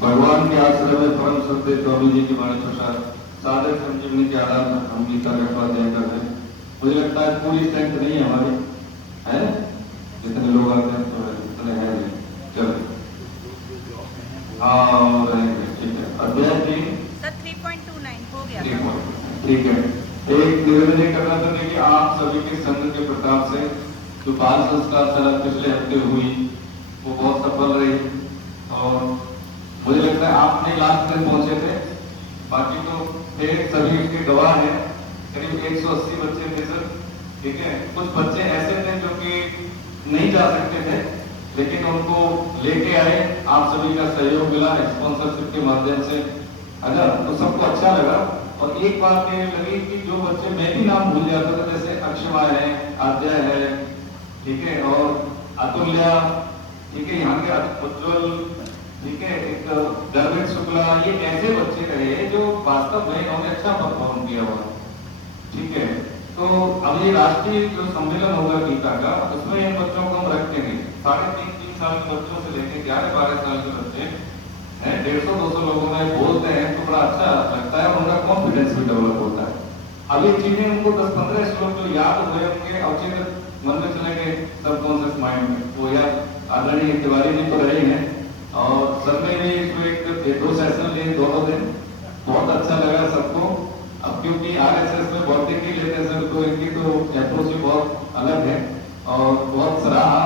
भगवान के आश्रम में परम सत्य स्वामी जी के बाणी प्रसाद साधक संजीवनी के आधार पर हम गीता का अध्ययन कर रहे हैं। मुझे लगता है पूरी स्ट्रेंथ नहीं है हमारी, है जितने लोग आते हैं तो इतने हैं नहीं। चलो हाँ रहेंगे, ठीक है। अध्याय 3.29 हो गया, ठीक है। एक निवेदन करना चाहते कि आप सभी के संघ के प्रताप से जो बाल संस्कार सलाह पिछले हफ्ते हुई वो बहुत सफल रही और मुझे लगता है आपने लास्ट में पहुंचे थे, बाकी तो फिर सभी उसके गवाह हैं। करीब 180 बच्चे थे सर, ठीक है। कुछ बच्चे ऐसे थे जो कि नहीं जा सकते थे लेकिन उनको लेके आए, आप सभी का सहयोग मिला स्पॉन्सरशिप के माध्यम से, है ना, तो सबको अच्छा लगा। और एक बात ये लगी कि जो बच्चे मैं भी नाम भूल जाता था, जैसे अक्षमा है, आद्या है, ठीक है, और अतुल्या, ठीक है, यहाँ के उज्ज्वल, ठीक है, एक दरवेद शुक्ला, ये ऐसे बच्चे रहे जो वास्तव में उन्होंने अच्छा परफॉर्म किया हुआ, ठीक है। तो अब ये राष्ट्रीय जो सम्मेलन होगा गीता का, उसमें इन बच्चों को हम रखेंगे। 3.5 साल के बच्चों से लेकर 11-12 साल के बच्चे हैं, 150-200 लोगों में बोलते हैं तो बड़ा अच्छा लगता है और उनका कॉन्फिडेंस भी डेवलप होता है। अब ये चीजें उनको 10-15 श्लोक जो याद हुए होंगे अवचेतन मन में चले गए, सबकॉन्शियस माइंड में, वो याद आदरणीय तिवारी जी तो रहे हैं और सब में भी इसको 2 सेशन लिए दोनों दिन, बहुत अच्छा लगा सबको। अब क्योंकि आरएसएस में बौद्धिक ही लेते हैं सर, तो इनकी तो अप्रोच ही बहुत अलग है और बहुत सराहा,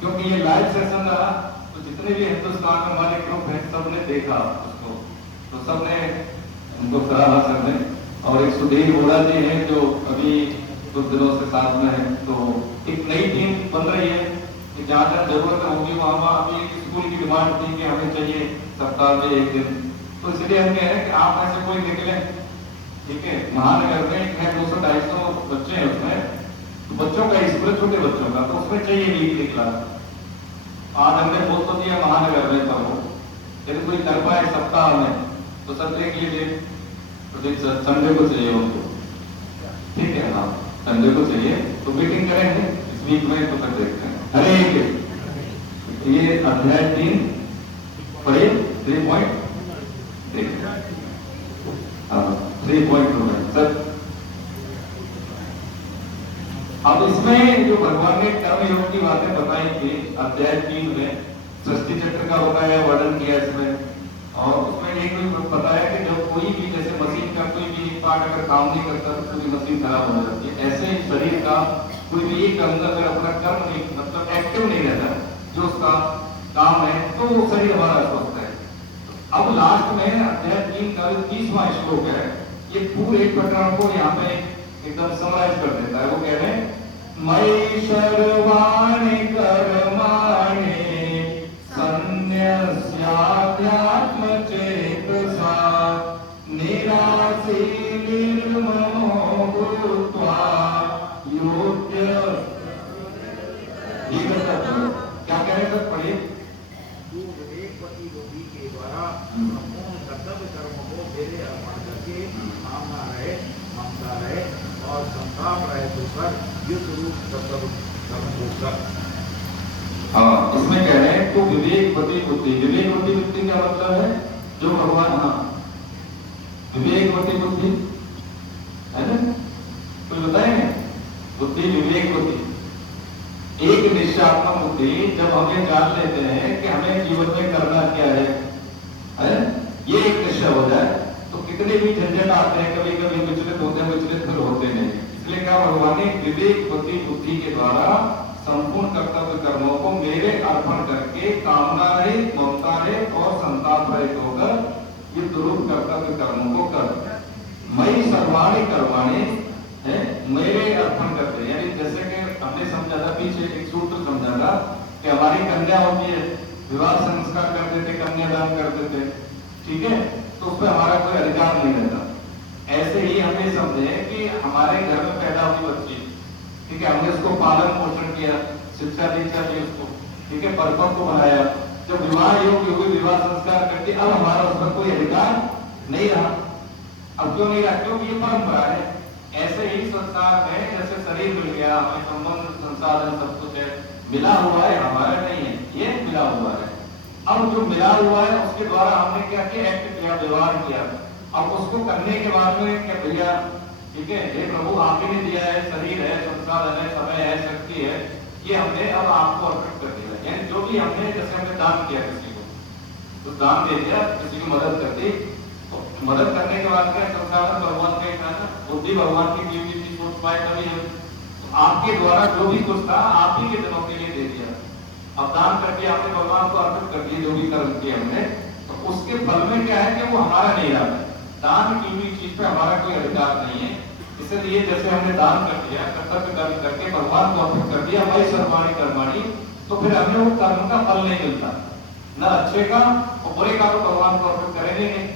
क्योंकि ये लाइव सेशन रहा तो जितने भी हिंदुस्तान में हमारे ग्रुप हैं सबने देखा उसको, तो सबने उनको सराहा सर ने। और एक सुधीर बोरा जी हैं जो अभी कुछ दिनों से साथ में है, तो एक नई टीम बन रही है कि जहाँ जहाँ जरूरत होगी वहाँ अभी स्कूल की डिमांड थी कि हमें चाहिए सप्ताह में 1 दिन, तो इसलिए हम कह रहे हैं कि आप ऐसे कोई निकले, ठीक है। महानगर में है 200-250 बच्चे हैं उसमें, तो बच्चों का स्कूल छोटे बच्चों का, तो उसमें चाहिए वीकली क्लास। आज हमने बोल तो दिया महानगर में था वो, यदि कोई कर पाए सप्ताह में तो सब देख लीजिए, तो संडे को चाहिए उनको, ठीक है, हाँ संडे को चाहिए, तो मीटिंग करेंगे इस वीक में, तो फिर देखते हैं। हरे के ये अध्याय 3 पढ़िए 3.2 सर। अब इसमें उसमें जो भगवान ने कर्म योग की बातें बताई थी अध्याय 3 में, सृष्टि चक्र का बताया, वर्णन किया इसमें। और उसमें एक भी बताया कि जब कोई भी जैसे मशीन का कोई भी पार्ट अगर काम नहीं करता तो पूरी मशीन खराब हो जाती है। ऐसे ही शरीर का कोई भी एक अंग अगर अपना कर्म नहीं मतलब एक्टिव नहीं रहता जो उसका काम है तो वो शरीर हमारा अस्वस्थ है। अब लास्ट में अध्याय 3 का 30वां श्लोक है, ये पूरे प्रकरण को यहाँ पे एकदम समराइज कर देता है। वो कह रहे हैं मयि सर्वाणि कर्माणि संन्यस्याध्यात्म चेतसा निरासी निर्ममो भूत्वा योग्य। क्या कह रहे हैं पढ़िए। तू विवेकवती योगी के द्वारा संपूर्ण कर्तव्य कर्मों को मेरे अर्पण करके कामना रहे, ममता रहे और संताप रहे तो कर युद्ध रूप कर्तव्य कर्म को कर। हाँ, इसमें कह रहे हैं तो विवेकवती बुद्धि। विवेकवती बुद्धि क्या मतलब है? जो भगवान, हाँ विवेकवती बुद्धि है ना, कोई बताएंगे? बुद्धि विवेकवती, एक निश्चयात्मक बुद्धि। जब हमें जान लेते हैं कि हमें जीवन में करना क्या है, ये एक निश्चय हो जाए तो कितने भी झंझट आते हैं कभी कभी विचलित होते हैं, विचलित फिर होते नहीं। इसलिए क्या भगवान ने विवेकवती बुद्धि के द्वारा संपूर्ण कर्तव्य कर्मों को मेरे अर्पण करके कामना रहित, ममता रहित और संताप रहित होकर युद्ध रूप कर्तव्य कर्मों को कर। मयि सर्वाणि कर्माणि है, मेरे अर्पण करते। यानी जैसे कि हमने समझा था पीछे एक सूत्र समझा था कि हमारी कन्या होती है, विवाह संस्कार कर देते, कन्यादान कर देते, ठीक है, तो उस पर हमारा कोई अधिकार नहीं रहता। ऐसे ही हमने समझे कि हमारे घर में पैदा हुई बच्ची, ठीक है, हमने उसको पालन पोषण किया, शिक्षा दीक्षा दी उसको, ठीक है, परिपक्व को बनाया, जब विवाह योग्य हुई, विवाह संस्कार करके अब हमारा उस पर कोई अधिकार नहीं रहा। अब क्यों नहीं रहा? क्योंकि ये परंपरा है। ऐसे ही संसार में जैसे शरीर मिल गया, हमें संबंध संसाधन सब कुछ है, मिला हुआ है, हमारा नहीं है, ये मिला हुआ है। अब जो मिला हुआ है उसके द्वारा हमने क्या किया? एक्ट किया, व्यवहार किया। अब उसको करने के बाद में क्या भैया, ठीक है, हे प्रभु आप ही ने दिया है, शरीर है, संसाधन है, समय है, शक्ति है, ये हमने अब आपको अर्पित कर दिया। यानी जो भी हमने, जैसे हमने दान किया किसी को, तो दान दे दिया, किसी की मदद कर दी, तो मदद करने के बाद क्या संसाधन भगवान का ही था ना, बुद्धि भगवान की दी हुई थी, सोच पाए तभी है। तो आपके द्वारा जो भी कुछ था आप ही के दिनों के लिए दे दिया। अब दान करके आपने भगवान को अर्पित कर दिया जो भी कर्म किए हमने, तो उसके फल में क्या है कि वो हमारा नहीं रहा। दान की हुई चीज पे हमारा कोई अधिकार नहीं है। इसलिए जैसे हमने दान कर दिया, कर्तव्य कर्म करके भगवान को अर्पित कर दिया, मयि सर्वाणि कर्माणि, तो फिर हमें वो कर्म का फल नहीं मिलता, न अच्छे का और बुरे का तो भगवान को अर्पित करेंगे नहीं,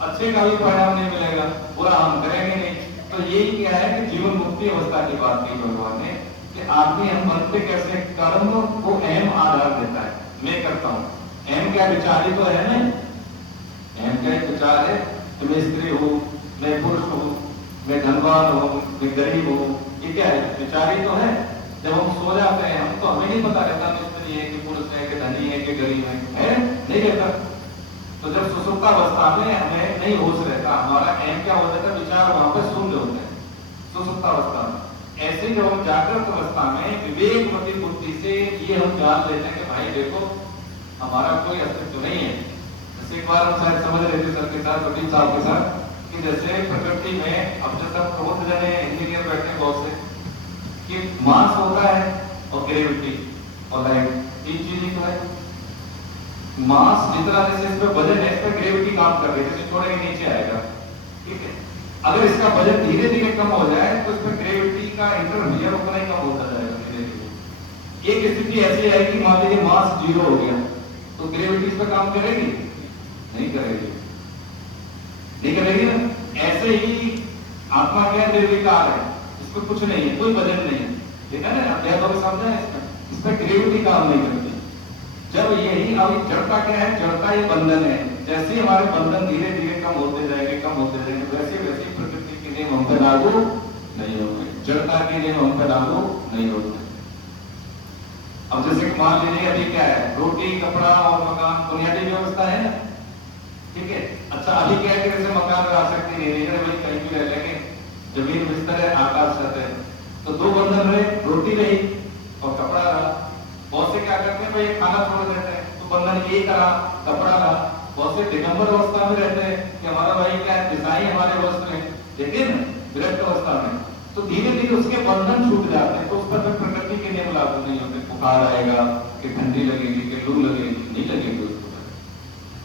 अच्छे का भी परिणाम नहीं मिलेगा, बुरा हम करेंगे नहीं। तो यही क्या है कि जीवन मुक्ति अवस्था की बात की भगवान ने कि आदमी हम बनते कैसे, कर्म को अहम आधार देता है। मैं करता हूँ, अहम क्या विचारी तो है ना, अहम क्या विचार है कि मैं स्त्री हूँ, मैं पुरुष हूँ, मैं धनवान हूँ, मैं गरीब हूँ, ये क्या है? विचारी तो है। जब हम सो जाते हैं हम तो हमें नहीं पता रहता स्त्री है कि पुरुष है कि धनी है कि गरीब है नहीं रहता। तो जब सुसुप्तावस्था में हमें नहीं होश रहता, हमारा अहम क्या हो जाता है? विचार वहां पर शून्य होते हैं सुसुप्तावस्था में। ऐसे जब हम जागृत अवस्था में विवेकवती बुद्धि से ये हम जान लेते हैं कि भाई देखो हमारा कोई अस्तित्व नहीं है। जैसे एक बार हम शायद समझ रहे थे सर के साथ, वकील साहब के साथ, कि जैसे प्रकृति में अब जो सब बहुत जने इंजीनियर बैठे बहुत से कि मास होता है और ग्रेविटी और लाइट, तीन चीजें तो है। मास जितना जैसे इस पे वजन है, इस पे ग्रेविटी काम कर रही है, जैसे छोड़ेंगे नीचे आएगा, ठीक है। अगर इसका वजन धीरे धीरे कम हो जाए तो इस पे ग्रेविटी का इंटरमीडिएट उतना ही कम होता जाएगा धीरे धीरे। एक स्थिति ऐसी आएगी, मान लीजिए मास 0 हो गया तो ग्रेविटी इस पे काम करेगी? नहीं करेगी, नहीं करेगी ना। ऐसे ही आत्मा क्या निर्विकार है, इस पे कुछ नहीं है, कोई वजन नहीं है, ठीक है ना। अध्याय को समझा है, इस पे ग्रेविटी काम नहीं करती। जब यही अब जड़ता क्या है? जड़ता ये बंधन है। जैसे हमारे बंधन धीरे धीरे कम होते जाएंगे, कम होते जाएंगे, वैसे वैसे प्रकृति के नियम हम पे लागू नहीं होंगे, जड़ता के नियम हम पे लागू नहीं होते। अब जैसे मान लीजिए अभी क्या है, रोटी कपड़ा और मकान बुनियादी व्यवस्था है ना, ठीक है। अच्छा अभी क्या है कि जैसे मकान में आ सकती नहीं है, भाई कहीं भी रह लेंगे, जमीन बिस्तर है, आकाश छत है, तो दो बंधन रहे, रोटी रही और कपड़ा रहा। बहुत से क्या करते हैं भाई खाना छोड़ देते हैं, तो बंधन एक रहा, कपड़ा रहा। बहुत से दिगंबर अवस्था में रहते हैं कि हमारा भाई क्या है, दिशाई हमारे वस्त्र में, लेकिन विरक्त अवस्था में तो धीरे धीरे उसके बंधन छूट जाते हैं। तो उस पर प्रकृति के नियम लागू नहीं होते, बुखार आएगा कि ठंडी लगेगी कि लू लगेगी, नहीं लगेगी उसको।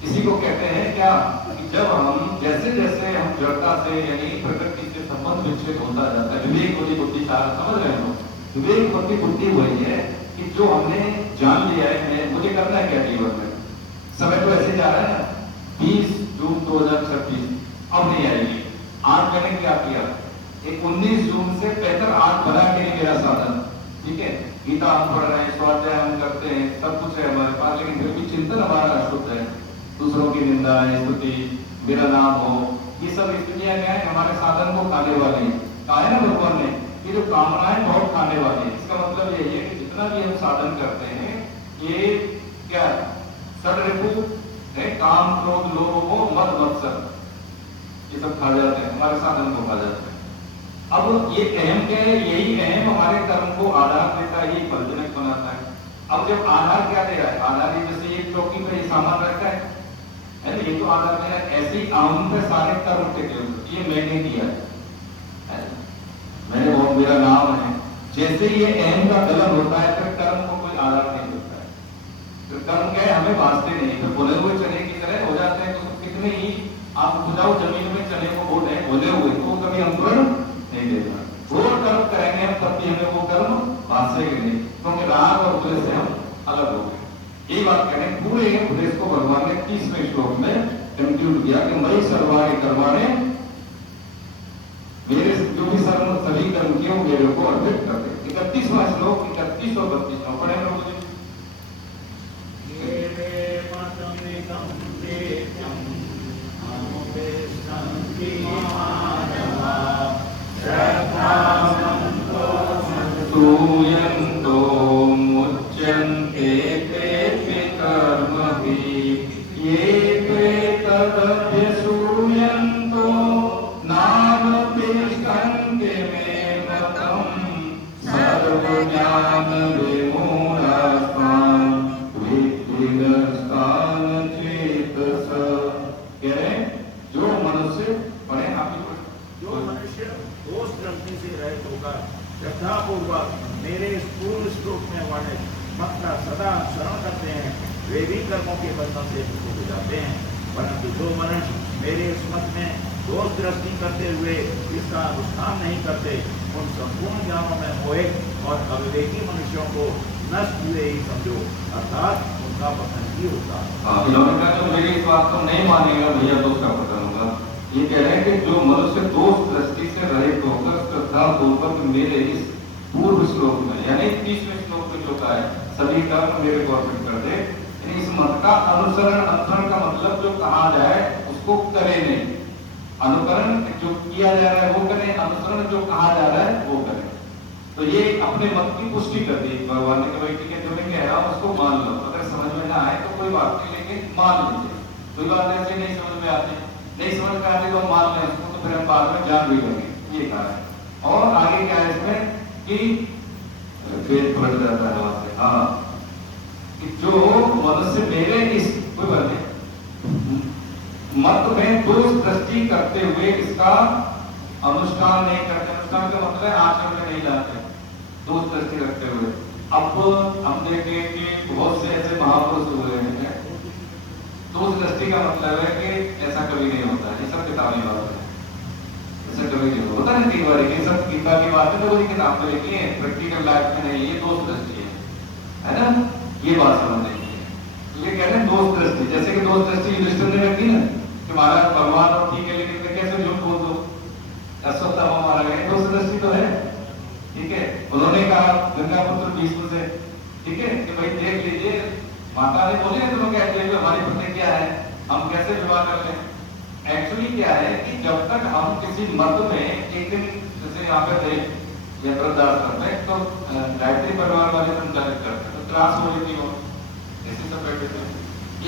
इसी को कहते हैं क्या कि जब हम जैसे जैसे हम जड़ता से यानी प्रकृति से संबंध विच्छेद होता जाता है, विवेक बुद्धि बुद्धि चार समझ रहे हो, विवेक बुद्धि बुद्धि वही है कि जो हमने जान लिया है मुझे करना है क्या जीवन में। समय तो ऐसे जा रहा है ना, 20 जून 2026 अब नहीं आएगी। आज मैंने क्या किया, एक 19 जून से बेहतर आज बना के नहीं मेरा साधन, ठीक है। गीता हम पढ़ रहे हैं, स्वाध्याय हम करते हैं, सब कुछ है हमारे पास, लेकिन फिर भी चिंतन हमारा अशुद्ध है। दूसरों की निंदा स्तुति, मेरा नाम हो, ये सब स्थितियां क्या है, हमारे साधन को खाने वाली है। कहा है ना भगवान ने, ये जो कामनाएं बहुत खाने वाली है। इसका मतलब यही है कि जितना भी हम साधन करते हैं ये क्या षड्रिपु है, काम क्रोध लोभ मोह मद मत्सर, ये सब खा जाते हैं, हमारे साधन को खा जाते हैं। अब ये अहम क्या है, यही अहम हमारे कर्म को आधार देता है, ये फलजनक बनाता है। अब जब आधार क्या दे रहा है, आधार ये जैसे एक चौकी पर ये सामान रहता है ना, ये तो आधार दे रहा है। ऐसे ही आम पे सारे कर्म टिके हुए, ये मैंने किया है, मैंने बहुत, मेरा नाम है। जैसे ये अहम का गलन होता है फिर कर्म को कोई आधार नहीं होता है। फिर कर्म क्या है, हमें वास्ते नहीं, फिर बोले हुए चने की तरह हो जाते हैं। तो कितने ही आप उपजाऊ जमीन में चने को बोल रहे बोले हुए, तो कभी अंकुरण नहीं देगा। वो कर्म करेंगे हम तब भी हमें वो कर्म वास्तेंगे नहीं, क्योंकि राग और उपदेश से हम अलग हो गए। यही बात कह रहे हैं, पूरे उपदेश को भगवान ने 30वें श्लोक में कंक्लूड किया कि मई सर्वाणि कर्माणि, मेरे जो भी सभी कर्म किए वो मेरे को अर्पित कर दे। 31वां श्लोक, 31 और 32 पढ़े लोग जी। सूयन्तो मुच्यन्ते ते कर्मभिः, ये ते तदभ्यसूयन्तो नावतिष्ठन्ते मे मतम्, सर्वज्ञान विमूढास्तान् विद्धिनस्तान् चेतसा। कह रहे जो मनुष्य पढ़े आप ही पढ़े, जो मनुष्य दोष दृष्टि से रहित होगा, श्रद्धा पूर्वक मेरे इस पूर्व श्लोक में वर्णित मत का सदा अनुसरण करते हैं, वे भी कर्मों के बंधन से मुक्त हो जाते हैं। परंतु जो मनुष्य मेरे इस मत में दोष दृष्टि करते हुए इसका अनुष्ठान नहीं करते, उन संपूर्ण ज्ञानों में मोहे और अविवेकी मनुष्यों को नष्ट हुए ही समझो, अर्थात उनका पतन ही होता है। जो मेरी इस बात को नहीं मानेगा भैया तो उसका पतन होगा। ये कह रहे हैं कि जो मनुष्य दोष दृष्टि से रहित होकर श्रद्धा पूर्वक मेरे इस पूर्व श्लोक में यानी 30वें श्लोक में जो कहा है सभी कर्म मेरे को अर्पित कर दे, यानी इस मत का अनुसरण, अनुसरण का मतलब जो कहा जाए उसको करे नहीं, अनुकरण जो किया जा रहा है वो करे, अनुसरण जो कहा जा रहा है वो करे। तो ये अपने मत की पुष्टि कर दी भगवान ने कि भाई ठीक है जो मैं कह रहा हूँ उसको मान लो, अगर समझ में ना आए तो कोई बात नहीं, लेकिन मान लीजिए। कोई बात ऐसे नहीं समझ में आती, नहीं समझ में आती तो हम मान लें उसको, तो फिर हम बाद में जान भी लेंगे, ये कहा है। और आगे क्या है इसमें कि पेट पलट जाता है वहां से, हाँ, कि जो मनुष्य मेरे इस कोई बात नहीं मत में दोष दृष्टि करते हुए इसका अनुष्ठान नहीं करते, अनुष्ठान का मतलब है आचरण में नहीं लाते, दोष दृष्टि रखते हुए। अब हम देखें कि बहुत से ऐसे महापुरुष हुए हैं, दोष दृष्टि का मतलब है कि ऐसा कभी नहीं होता है, ये सब किताबी बात है, ऐसा कभी नहीं होता है। कई बार ये सब गीता की बात है तो कोई किताब में लिखी है, प्रैक्टिकल लाइफ में नहीं, ये दोष दृष्टि है ना, ये बात समझने की है। ये कह रहे हैं दोष दृष्टि, जैसे कि दोष दृष्टि युधिष्ठिर ने रखी ना कि महाराज भगवान और ठीक है लेकिन कैसे झूठ बोल दो, अश्वत्थामा मारा गया, दोष दृष्टि तो है, ठीक है। उन्होंने कहा गंगा पुत्र भीष्म से, ठीक है, कि भाई देख लीजिए माता ने बोली है तुम्हें कहते हैं हमारी प्रतिज्ञा है, हम कैसे विवाह कर लें। एक्चुअली क्या है कि जब तक हम किसी मत में एक दिन जैसे यहाँ पे थे या वृद्धाश्रम में तो गायत्री परिवार वाले संचालित करते तो क्लास हो रही थी, वो ऐसे सब बैठे थे।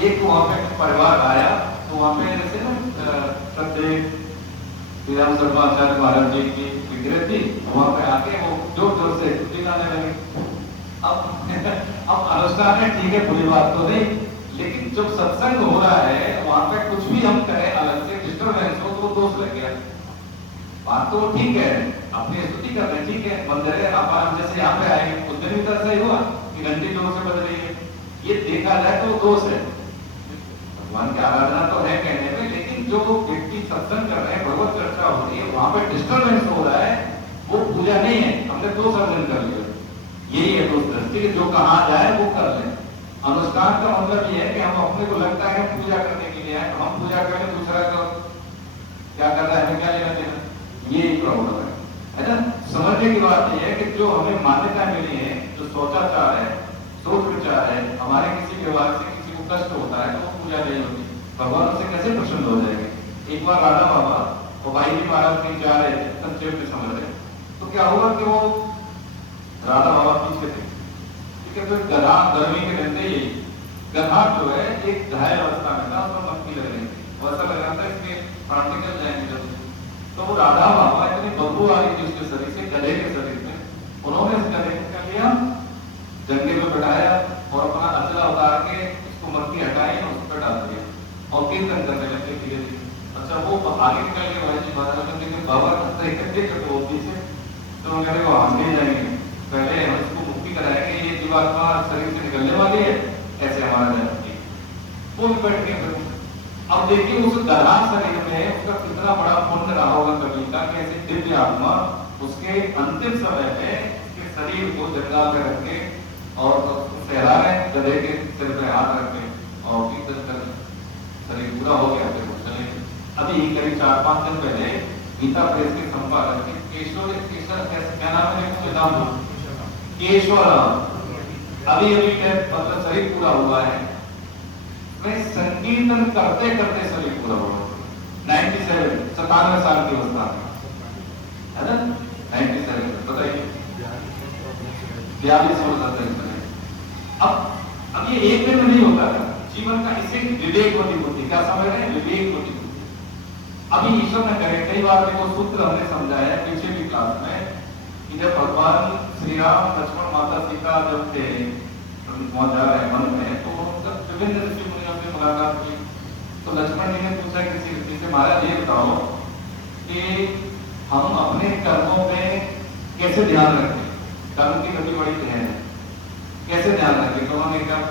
एक वहाँ पे परिवार आया तो वहाँ पे जैसे ना प्रत्येक श्री राम शर्माचार्य महाराज जी की विग्रह थी, वहां पे आके वो जोर जोर से स्तुति गाने लगे। अब अनुष्ठान है, ठीक है, बुरी बात तो नहीं, लेकिन जब सत्संग हो रहा है वहां पे कुछ भी हम करें अलग से डिस्टर्बेंस हो तो दोष लग गया। बात तो ठीक है, अपनी स्तुति कर रहे, ठीक है, मंदिर है, आप जैसे यहाँ पे आए उस दिन भी तो ऐसा ही हुआ कि घंटी जोर से बज रही है, ये देखा जाए तो दोष है। भगवान की आराधना तो है कहने में, लेकिन जो व्यक्ति सत्संग कर रहे हैं, भगवत चर्चा हो रही है, वहां पे डिस्टर्बेंस हो रहा है, वो पूजा नहीं है, हमने दो सर्जन कर लिया। यही है दोस्त दृष्टि, जो कहा जाए वो कर लें। अनुष्ठान का मतलब ये है कि हम अपने को लगता है हम पूजा करने के लिए आए, तो हम पूजा करें, दूसरा का क्या कर रहा है हमें क्या लेना देना, ये प्रॉब्लम है ना। समझने की बात यह है कि जो हमें मान्यता मिली है, जो सोचाचार है, सोच विचार है, हमारे किसी व्यवहार से किसी को कष्ट होता है तो वो पूजा नहीं होती, भगवान उससे कैसे प्रसन्न हो जाएंगे। एक बार राधा बाबा और भाई जी महाराज कहीं जा रहे थे, संक्षेप में समझ रहे, तो क्या हुआ कि वो राधा बाबा पीछे थे, ठीक है, तो गधा, गर्मी के रहते ही गधा जो है एक घायल अवस्था में था, उसमें मक्खी लग रही थी, ऐसा लग रहा था इसके प्राण निकल जाएंगे जल्दी। तो वो राधा बाबा इतनी बदबू आ रही थी उसके शरीर से, गधे के शरीर में, उन्होंने इस गधे को क्या किया, जंगे में बैठाया और अपना अचला उतार के उसको मक्खी हटाई और उस पर डाल दिया और कीर्तन करने लगे धीरे धीरे। अच्छा, वो आगे निकल के भाई जी महाराज ने बाबा इकट्ठे करते वो पीछे, तो कहते वो हम नहीं जाएंगे, पहले हम इसको मुक्ति कराएंगे, ये जीवात्मा शरीर से निकलने वाली है, ऐसे हमारा जाएंगे। वो भी बैठ गए। अब देखिए उस गधा शरीर में उसका कितना बड़ा पुण्य रहा होगा कभी का, कि ऐसे दिव्य आत्मा उसके अंतिम समय में उसके शरीर को जंगल पे रख के और सहरा रहे, गधे के सिर पे हाथ रख के और कीर्तन कर, शरीर पूरा हो गया, फिर चले। अभी करीब 4-5 दिन पहले गीता प्रेस के संपादक केशव क्या नाम है, केशव, अभी मतलब शरीर पूरा हुआ है, मैं संकीर्तन करते करते शरीर पूरा हुआ, 97 साल की अवस्था है ना, 97, बताइए 42 वर्ष। अब ये एक दिन में नहीं होता है, जीवन का इसे विवेकवती बुद्धि, क्या समझ रहे हैं, विवेकवती बुद्धि। अभी ईश्वर ने कहे, कई बार देखो सूत्र हमने समझाया पीछे की क्लास में, कि जब भगवान श्री राम लक्ष्मण माता सीता जब थे जा रहे वन में, तो उनका विभिन्न ऋषि मुनियों से मुलाकात हुई, तो लक्ष्मण जी ने पूछा किसी ऋषि से, महाराज ये बताओ कि हम अपने कर्मों में कैसे ध्यान रखें, कर्म की गति बड़ी है, कैसे ध्यान रखें। तो उन्होंने कहा,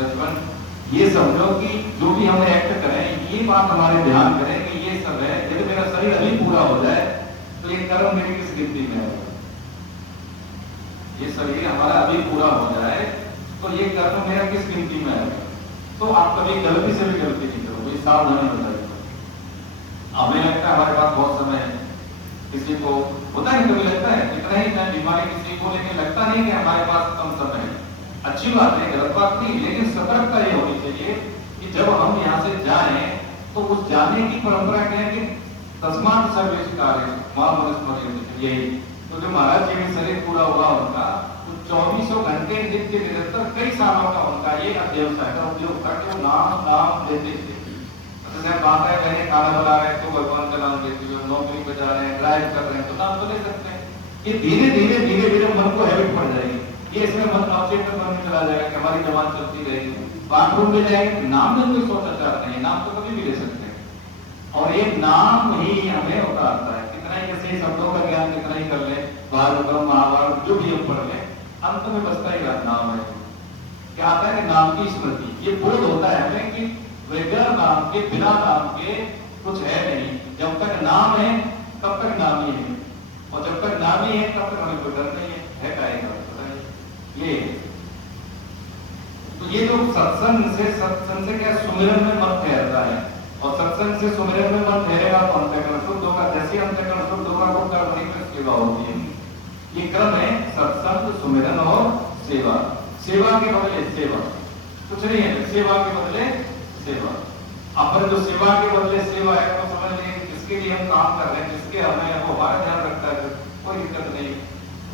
लक्ष्मण ये समझो कि जो भी हम एक्ट करें, ये बात हमारे ध्यान करें कि ये सब है, यदि मेरा शरीर अभी पूरा हो जाए तो ये कर्म मेरी किस गिनती में है, ये शरीर हमारा अभी पूरा हो जाए तो ये कर्म मेरा किस गिनती में है। तो आप कभी गलती से भी गलती नहीं करो, ये सावधानी बताइए। हमें लगता है हमारे पास बहुत समय है, किसी को होता है, कभी लगता है कितना ही मैं बीमारी किसी को, लेकिन लगता नहीं कि हमारे पास कम समय है। अच्छी बात है, गलत बात नहीं, लेकिन सतर्कता ये होनी चाहिए कि जब हम यहाँ से जाएं तो उस जाने की परंपरा क्या है कि तस्मात् सर्वेषु कार्येषु मां मनुस्मरेत्, यही तो जो महाराज जी का शरीर पूरा हुआ उनका, तो 24 घंटे नित्य निरंतर कई सालों का उनका ये अध्यवसाय का उपयोग था कि वो नाम लेते थे। जैसे बात है, मैंने खाना बना रहे तो भगवान का नाम लेते हुए, नौकरी पे जा रहे हैं, ड्राइव कर रहे हैं तो नाम तो ले सकते हैं। ये धीरे धीरे मन को हैबिट पड़ जाएगी, ये इसमें मन अवचेतन मन में चला जाएगा कि हमारी जबान चलती रहेगी, बाथरूम में जाएंगे नाम में कोई सोचा नहीं, नाम तो कभी भी ले सकते हैं, और ये नाम ही हमें उतारता है। कितना ही कैसे शब्दों का ज्ञान कितना ही कर ले, भारत महाभारत जो भी हम पढ़ ले, अंत में बसता ही नाम है। क्या आता है कि नाम की स्मृति, ये बोध होता है हमें कि बगैर नाम के, बिना नाम के कुछ है नहीं। जब तक नाम है तब तक नाम ही है, और जब तक नाम ही है तब तक हमें कोई डर नहीं है का ये। तो ये जो सत्संग से क्या सुमिरन में मन ठहरता है, और सत्संग से सुमिरन में मन ठहरेगा तो अंतःकरण शुद्ध होगा, जैसे अंतःकरण शुद्ध होगा वो कर्म नहीं में सेवा होती है। ये क्रम है सत्संग, सुमिरन और सेवा। सेवा के बदले सेवा कुछ नहीं है, सेवा के बदले सेवा। अपन जो सेवा के बदले सेवा है तो समझ लीजिए जिसके लिए हम काम कर रहे हैं, जिसके हमें वो हमारा ध्यान रखता है, कोई दिक्कत नहीं,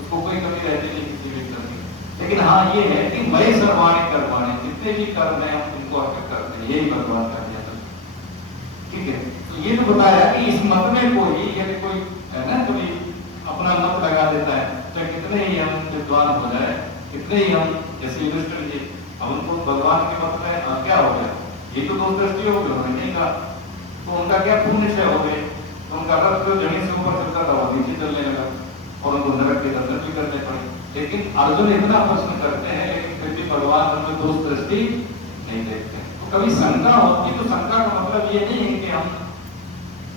उसको कोई कमी रहती नहीं, किसी भी करनी। लेकिन हाँ ये है कि मई सर्वाणी कर्माणि, जितने भी कर्म है हम इनको अर्पित करते हैं, यही भगवान का ध्यान। ठीक है, तो ये तो बताया कि इस मत में कोई यदि कोई है ना कभी अपना मत लगा देता है, तो कितने ही हम विद्वान हो जाए, कितने ही हम जैसे युधिष्ठिर जी, अब उनको भगवान के मत में क्या हो गया, ये तो दो दृष्टि हो गई नहीं का, तो उनका क्या पूर्ण निश्चय हो गए, तो उनका रथ जो जमीन से ऊपर चलता था वो नीचे चलने लगा और उनको नरक के दर्शन भी करने पड़े। लेकिन अर्जुन इतना प्रश्न करते हैं लेकिन फिर भी भगवान उनमें दोष दृष्टि नहीं देखते। तो कभी शंका होती तो शंका का मतलब ये नहीं है कि हम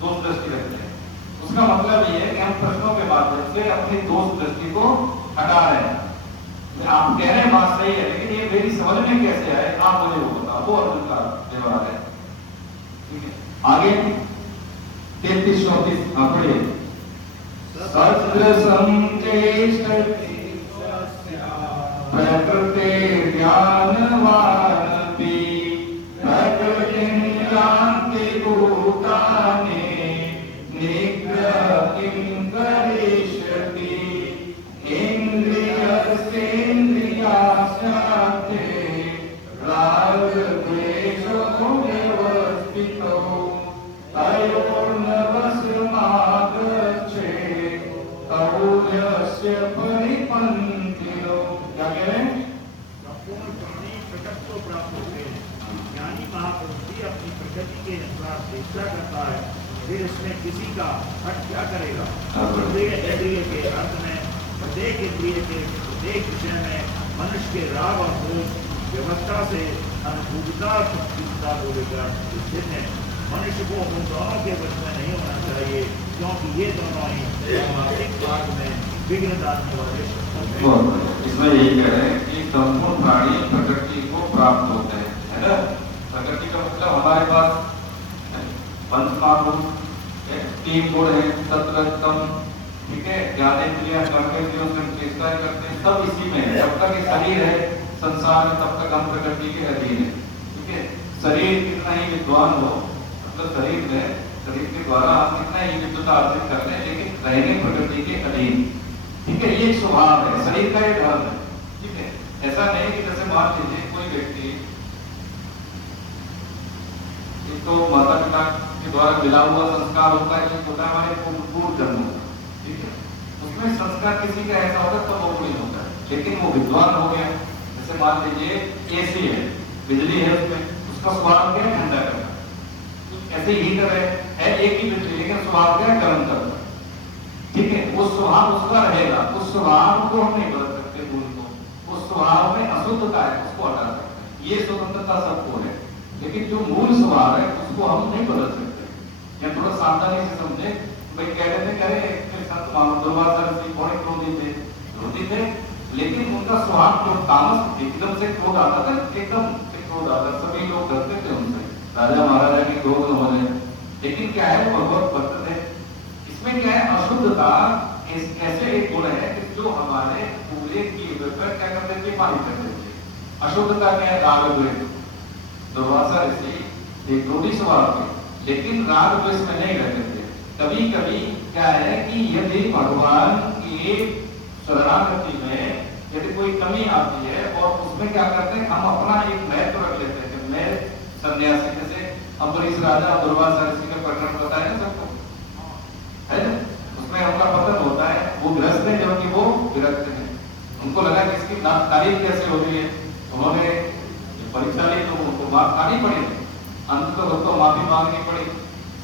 दोष दृष्टि रखते हैं, उसका मतलब ये है कि हम प्रश्नों के माध्यम से अपनी दोष दृष्टि को हटा रहे हैं। आप कह रहे हैं बात सही है लेकिन ये मेरी समझ में कैसे आए, आप मुझे वो बताओ, वो अर्जुन का व्यवहार है। ठीक है, आगे 33-34 पढ़िए। सत्र संचेष्टति प्रकृते ज्ञानवानपि प्रकृतिं यान्ति भूतानि निग्रह किं करिष्यति इन्द्रियस्येन्द्रियास्यार्थे रागद्वेषौ व्यवस्थितौ तयोर्न वशमागच्छेत् तौ यस्य परिपन्थिनो। क्या कह रहे हैं? संपूर्ण प्राणी प्रकृति को प्राप्त होते हैं। ज्ञानी महापुरुष भी अपनी प्रकृति के अनुसार चेष्टा करता है, फिर इसमें किसी का हट क्या करेगा। प्रत्येक इंद्रिय के अर्थ में, प्रत्येक इंद्रिय के प्रत्येक विषय में मनुष्य के राग और क्रोध व्यवस्था से अनुभूता को लेकर स्थित है। मनुष्य को उन दोनों के वश में नहीं होना चाहिए क्योंकि ये दोनों ही सामाजिक मार्ग में विघ्न डालने वाले हैं। इसमें यही कह रहे हैं कि संपूर्ण प्राणी प्रकृति को प्राप्त होते हैं, है ना। प्रकृति का मतलब हमारे पास पंच महाभूत, 3 गुण है, सत्वरजतम, ठीक है, ज्ञानेंद्रिय कर्मेंद्रियों से चेष्टा करते हैं, सब इसी में है। जब तक ये शरीर है संसार में तब तक हम प्रकृति के अधीन है। ठीक है, शरीर कितना ही विद्वान हो, मतलब शरीर के द्वारा आप कितना ही विद्वता अर्जित कर लें लेकिन रहेंगे प्रकृति के अधीन। ठीक है, ये स्वभाव है, शरीर का ये धर्म है। ठीक है, ऐसा नहीं कि जैसे मान लीजिए कोई व्यक्ति तो माता पिता के द्वारा मिला हुआ संस्कार होता है, जो होता है हमारे पूर्व जन्मों का। ठीक है, उसमें संस्कार किसी का ऐसा होता है तो वो कोई होता है, लेकिन वो विद्वान हो गया। जैसे मान लीजिए एसी है, बिजली है, उसमें उसका स्वभाव क्या है, ठंडा करना। ऐसे हीटर है एक ही बिजली लेकिन स्वभाव क्या है, गर्म करना। ठीक है, वो स्वभाव उसका रहेगा, उस स्वभाव को हम नहीं बदल सकते, मूल को। उस स्वभाव में अशुद्धता है, उसको हटा सकते हैं, ये स्वतंत्रता सबको है। लेकिन जो मूल स्वभाव है उसको हम नहीं बदल सकते। या थोड़ा सावधानी से समझे, भाई कह रहे थे संत दुर्वासा ऋषि बड़े क्रोधी थे, लेकिन उनका स्वभाव तो तामस, एकदम से क्रोध आता था, एकदम से क्रोध आता, सभी लोग डरते थे उनसे, राजा महाराजा की क्रोध न होने। लेकिन क्या है, वो भगवत भक्त थे। इसमें क्या है, अशुद्धता ऐसे एक गुण है कि जो हमारे पूरे किए हुए पर क्या कर देते, पानी कर देते। अशुद्धता क्या है, राग द्वेष। दुर्वासा ऋषि एक क्रोधी स्वभाव थे, लेकिन राग द्वेष में नहीं रहते थे। कभी कभी क्या है कि यदि भगवान की शरणागति में यदि कोई कमी आती है और उसमें क्या करते हैं, हम अपना एक महत्व रख लेते हैं। मैं सन्यासी, जैसे अम्बरीश राजा दुर्वासा ऋषि का प्रकरण बताया ना सबको, है ना, उसमें उनका पतन होता है। वो गृहस्थ है जबकि वो विरक्त है। उनको लगा कि इसकी तारीफ कैसे हो रही है, उन्होंने परीक्षा ली तो उनको मार खानी पड़ी, अंत तो उनको माफी मांगनी पड़ी।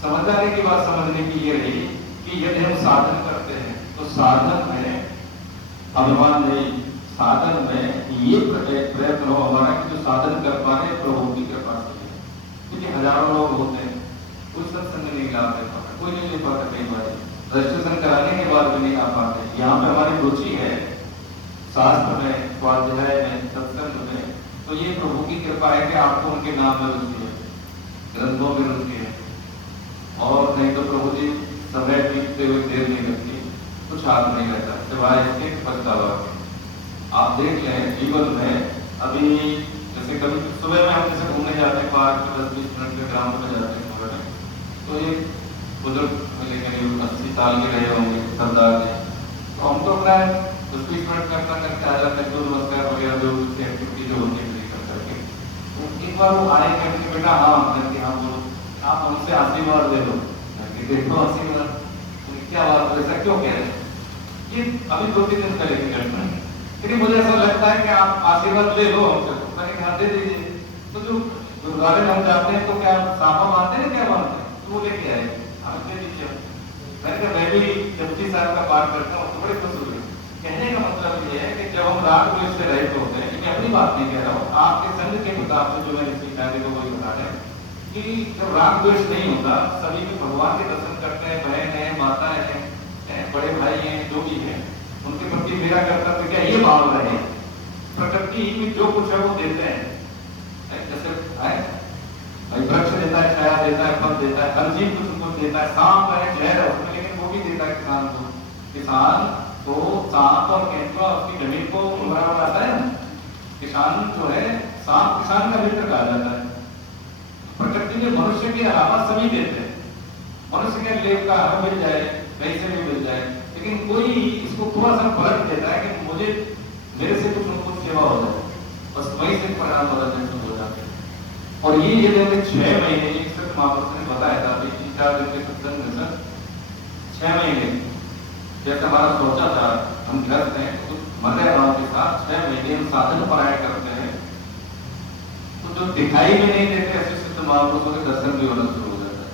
समझदारी की बात समझने की ये रही कि यदि हम साधन करते हैं तो साधन में अभिमान नहीं, साधन में ये प्रयत्न हो हमारा कि जो साधन कर पा रहे प्रभु की कृपा से। क्योंकि हजारों लोग होते हैं, कोई सत्संग नहीं ला पाता, कोई नहीं ले पाता, कई बार रजिस्ट्रेशन कराने के बाद भी नहीं आ पाते। यहाँ पे हमारी रुचि है शास्त्र में, स्वाध्याय में, सत्संग में, तो ये प्रभु की कृपा है कि आपको उनके नाम में रुचि है, ग्रंथों में रुचि है। और नहीं तो प्रभु जी समय बीतते हुए देर नहीं लगती, कुछ हाथ नहीं रहता सिवाय इसके पछतावा के। आप देख लें जीवन में, अभी जैसे कभी सुबह में हम जैसे घूमने जाते हैं पार्क में, 10-20 मिनट के ग्राउंड में जाते हैं सुबह में, तो एक बुजुर्ग मिले करीब 80 साल के रहे होंगे, सरदार जी, तो हम तो अपना 10-20 मिनट करता करके आ जाते हैं, सूर्य नमस्कार वगैरह जो एक्टिविटी जो होती है करके। तो एक बार वो आए कहते बेटा हाँ, करके हाँ बोलो, आप हमसे आशीर्वाद ले लो। कि देखो आशीर्वाद, क्या बात है, ऐसा क्यों कह रहे हैं? ये अभी 2-3 दिन पहले की घटना है। लेकिन मुझे ऐसा लगता है कि आप आशीर्वाद ले लो हमसे, तो मैंने कहा दे दीजिए। तो जो गुरुद्वारे में हम जाते हैं तो क्या साफा मानते हैं, क्या मानते हैं? तो वो लेके आए, आप दे दीजिए। मैंने कहा मैं भी जपजी साहब का पाठ करता हूँ, तो बड़े खुश हुए। कहने का मतलब ये है कि जब हम राग द्वेष से रहित होते हैं, मैं अपनी बात नहीं कह रहा हूँ, आपके संघ के मुताबिक से जो मैंने सीखा है, तो वही बता रहे हैं कि जब राग द्वेष नहीं होता, सभी भी भगवान के दर्शन करते हैं, बहन है, माता है, बड़े भाई हैं, जो भी है, उनके प्रति मेरा कर्तव्य क्या ये भाव रहे। प्रकृति में जो कुछ है वो देते हैं, जैसे भाई वृक्ष देता है, छाया देता है, फल देता है, हर जीव कुछ कुछ देता है, सांप है, जहर है उसमें, लेकिन वो भी देता है किसान को। किसान को सांप और केंचुआ उसकी जमीन को उर्वरा बनाता है। किसान जो है, सांप किसान का मित्र कहा जाता है। प्रकृति में मनुष्य के अलावा सभी देते हैं। मनुष्य के लेव का हमें मिल जाए, कहीं से भी मिल जाए, लेकिन कोई इसको थोड़ा सा फर्क देता है कि मुझे मेरे से कुछ उनको सेवा हो जाए, बस वहीं से परिणाम बदलने शुरू हो जाते हैं। और ये जब 6 महीने एक सत्य महापुरुष ने बताया था अभी 3-4 दिन के सत्संग में, सर 6 महीने जैसे हमारा सोचा था, हम ग्रस्त हैं तो मर्यादा भाव के साथ 6 महीने हम साधन परायण करते हैं, तो जो दिखाई भी नहीं देते ऐसे सिद्ध महापुरुषों के दर्शन भी होना शुरू हो जाता है।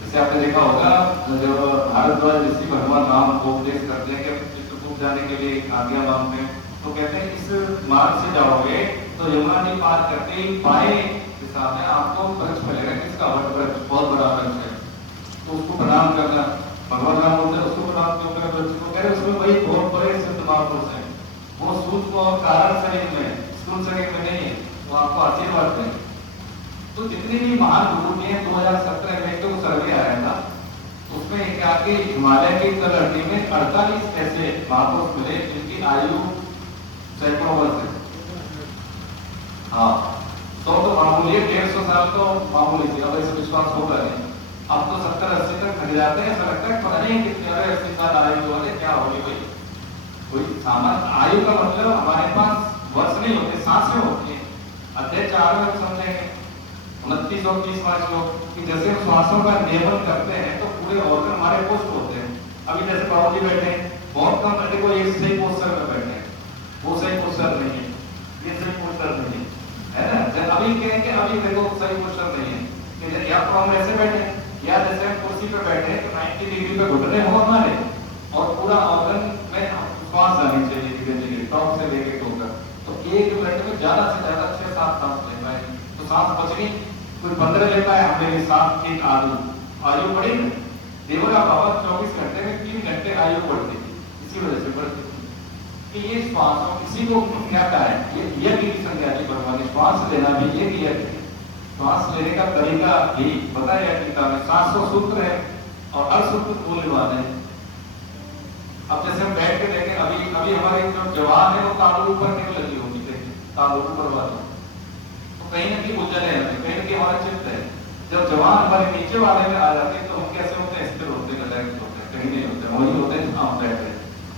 जैसे आपने देखा होगा, जब भारद्वाज ऋषि भगवान राम को उपदेश करते हैं कि चित्रकूट जाने के लिए आज्ञा मांगते हैं, तो कहते हैं इस मार्ग से जाओगे तो यमुना नदी पार करते ही बाएं दिशा में आपको वृक्ष मिलेगा, किसका? वट वृक्ष, बहुत बड़ा वृक्ष है, तो उसको प्रणाम करना। भगवान राम बोलते हैं उसको प्रणाम क्यों करें वृक्ष को? कह रहे उसमें वही बहुत बड़े सिद्ध महापुरुष हैं, वो सूक्ष्म और कारण शरीर में, स्थूल शरीर में नहीं है, वो आपको आशीर्वाद दें। तो जितने भी महान गुरु ने 2017 में तो सर्वे आया था, उसमें क्या कि हिमालय की तलहटी में 48 ऐसे महापुरुष मिले जिनकी आयु सैकड़ों वर्ष है। हाँ, 100 तो मामूली है, 150 साल तो मामूली थी, अब ऐसे विश्वास होगा नहीं। अब तो 70-80 तक खड़े जाते हैं, ऐसा लगता है पता नहीं कितने 80 साल आयु वाले क्या होगी भाई। कोई सामान्य आयु का मतलब हमारे पास वर्ष नहीं होते, सांसें होती है। अध्याय 4 में समझेंगे 29 और 30 मार्च लोग कि जैसे हम श्वासों का नियमन करते हैं तो पूरे ऑर्गन हमारे पुष्ट होते हैं। अभी जैसे बाबू जी बैठे हैं, बहुत कम लड़के को एक सही पोस्टर में बैठे हैं, वो सही पोस्टर नहीं है, ये सही पोस्टर नहीं है ना। अभी कहें कि अभी देखो सही पोस्टर नहीं है कि या तो हम ऐसे बैठे या जैसे हम कुर्सी पे बैठे हैं तो 90 डिग्री पे घुटने हो हमारे और पूरा ऑर्गन में श्वास आनी चाहिए धीरे धीरे, टॉप से लेके टोकर। तो 1 मिनट में ज्यादा से ज्यादा 6-7 सांस ले पाए, तो सांस बचनी कोई 15 लेता है, हमने 7 की आयु बढ़ी ना। देवरा बाबा 24 घंटे में 3 घंटे आयु बढ़ती, इसी वजह से बढ़ती कि ये श्वास किसी को क्या कहा है, ये यज्ञ की संज्ञा थी भगवान। श्वास लेना भी एक यज्ञ है, श्वास लेने का तरीका भी बताया गीता में। 700 सूत्र है और हर सूत्र मूल्यवान है। अब जैसे हम बैठ के देखें, अभी हमारे जो जवान है वो ताबू ऊपर नहीं लगी होगी, ताबू ऊपर वाले तो कहीं ना कहीं उलझन है, कहीं ना कहीं हमारा चित्त है। जब जवान हमारे नीचे वाले में आ जाते हैं तो हम कैसे होते हैं? स्थिर होते हैं, रिलैक्स होते हैं, कहीं नहीं होते, वही होते हैं जहां बैठे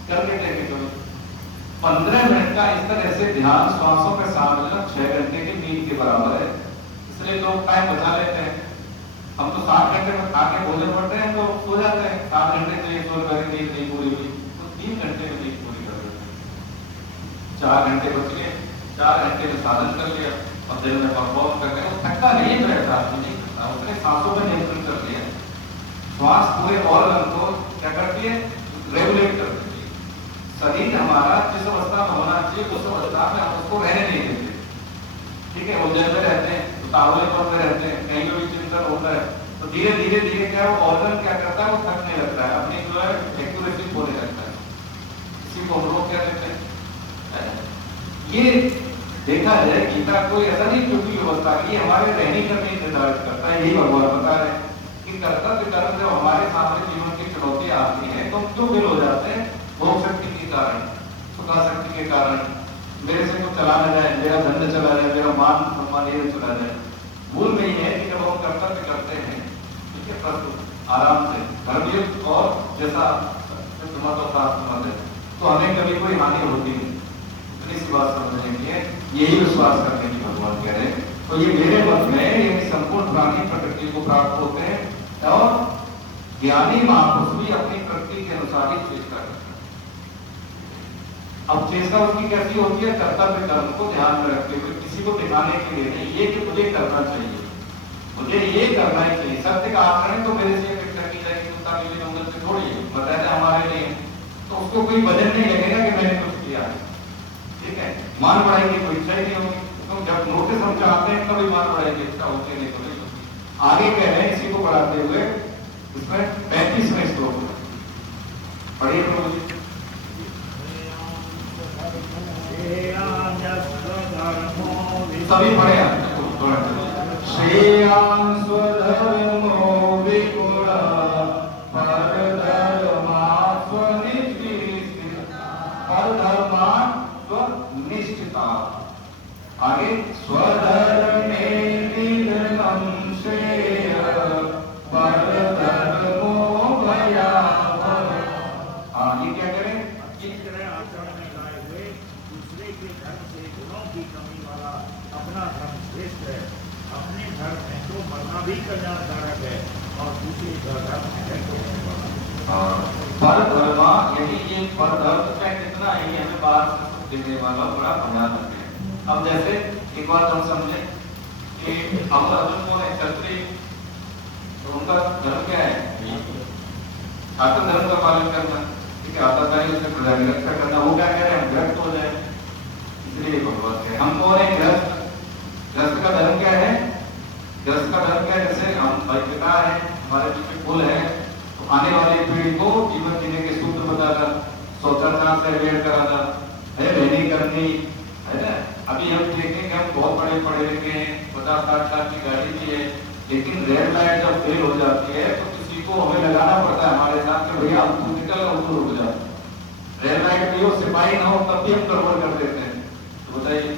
करके देखे। तो 15 मिनट का इस तरह से ध्यान श्वासों के साथ लेना 6 घंटे की नींद के बराबर है। इसलिए लोग टाइम बचा लेते हैं। हम तो 7 घंटे में खा के भोजन पड़ते हैं तो सो जाते हैं, 7 घंटे से सो कर नींद नहीं पूरी हुई तो 3 घंटे में नींद पूरी कर लेते हैं। 4 घंटे बच गए, 4 घंटे में साधन कर लिया और दिन में परफॉर्म कर गए, थकता नहीं रहता, नहीं थकता, उसने सांसों पर नियंत्रण कर लिया। श्वास पूरे ऑर्गन को क्या करती है? रेगुलेट करती है। शरीर हमारा जिस अवस्था में होना चाहिए उस अवस्था में हम उसको रहने नहीं देते, ठीक है? उलझन में रहते हैं, तावलेपन में रहते हैं, कहीं भी चिंतन होता है तो धीरे धीरे धीरे क्या वो ऑर्गन क्या करता है? वो थकने लगता है, अपनी जो है एक्यूरेसी होने लगता है। इसी को हम लोग क्या कहते हैं? ये देखा जाए गीता कोई ऐसा नहीं क्योंकि व्यवस्था की हमारे रहने का नहीं निर्धारित करता है। यही भगवान बता रहे हैं कि कर्तव्य कर्म जब हमारे सामने जीवन की चुनौती आती है तो हम क्यों फेल हो जाते हैं? भोग शक्ति के कारण, सुखाशक्ति के कारण, मेरे से कुछ चला न जाए, मेरा धन चला जाए, मेरा मान सम्मान ये चला जाए। मूल में ये है कि जब हम कर्तव्य करते हैं, ठीक है, प्रस्तुत आराम से धर्मयुक्त और जैसा है तो हमें कभी कोई हानि होती नहीं। इस बात समझने की है, यही विश्वास करने की भगवान कह रहे हैं। तो ये मेरे मत में ये संपूर्ण प्राणी प्रकृति को प्राप्त होते हैं और ज्ञानी महापुरुष भी अपनी प्रकृति के अनुसार ही चेष्टा करते हैं। अब चेष्टा उसकी कैसी होती है? कर्तव्य कर्म को ध्यान में रखते हुए, किसी को दिखाने के लिए नहीं, ये कि मुझे करना चाहिए, मुझे ये करना ही चाहिए। सत्य का आचरण तो मेरे से अपेक्षा की जाएगी, कुत्ता बिल्ली जंगल से थोड़ी है, बताया था हमारे लिए, तो उसको कोई वजन नहीं लगेगा कि मैंने कुछ किया, ठीक है। मान बढ़ाई की कोई इच्छा ही नहीं होगी, तो जब नोटिस हम चाहते हैं तभी मान बढ़ाई की इच्छा होती नहीं तो नहीं होती। आगे कह रहे हैं इसी को बढ़ाते हुए, इसमें 35वें श्लोक में पढ़िए प्रभु जी। सभी पढ़े श्रेयान् स्वधर्मो विगुणः परधर्मात् स्वनिष्ठिता। आगे स्वधर्मे निधनं श्रेयः परधर्मो भयावहः। ये क्या करें? आचरण में लाए हुए दूसरे के धर्म से गुणों की कमी वाला अपना धर्म श्रेष्ठ है। अपने धर्म में तो मरना भी कल्याणकारक है और दूसरे का धर्म है तो परधर्मा, यही ये परधर्म का कितना है, ये हमें बात देने वाला बड़ा ध्यान रखें। अब जैसे एक बात हम समझे कि अमर अर्जुन कौन है? क्षत्रिय, तो उनका धर्म क्या है? छात्र धर्म का पालन करना, ठीक है, आताकारी उसमें प्रजा की रक्षा करना। वो क्या कह रहे हैं? हम ग्रस्त हो जाए, इसलिए भगवत है। हम कौन है? ग्रस्त। ग्रस्त का धर्म क्या है? ग्रस्त का धर्म क्या है? जैसे हम भाई पिता है, हमारे पीछे कुल है, तो आने वाली पीढ़ी को जीवन जीने के सूत्र बताना, शौचाचार से अवेयर कराना, है बहनी करनी, है ना। अभी हम देखेंगे हम बहुत बड़े पढ़े लिखे हैं, 50-60 लाख की गाड़ी भी है, लेकिन रेड लाइट जब फेल हो जाती है तो किसी को हमें लगाना पड़ता है हमारे साथ कि भैया हम तू निकल तो रुक जाओ। रेड लाइट भी हो, सिपाही ना हो, तब भी हम गड़बड़ कर देते हैं। तो बताइए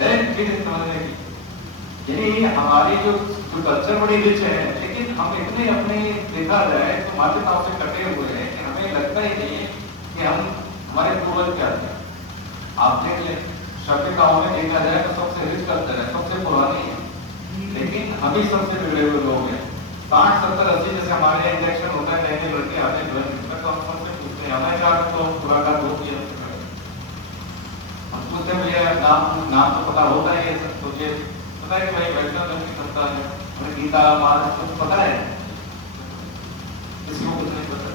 है चीज समझने की। यानी हमारी जो कल्चर बड़ी रिच है, लेकिन हम इतने अपने देखा जाए तो मान्यताओं से कटे हुए हैं कि हमें लगता ही नहीं है कि हम हमारे पूर्वज क्या थे। आप देख लें, सभ्यताओं में देखा जाए तो सबसे रिच कल्चर है, सबसे पुरानी है, लेकिन हम ही सबसे बिगड़े हुए लोग हैं। 60, 70, 80 जैसे हमारे इंजेक्शन होता है, नए नए लड़के आते हैं, तो हम सबसे पूछते हैं हमें क्या तो पुराना दो किया, हम पूछते हैं भैया नाम तो पता होता है, ये सब सोचिए पता है कि भाई वैष्णव धर्म की संस्था है, हमें गीता महाराज कुछ पता है, किसी को कुछ नहीं पता।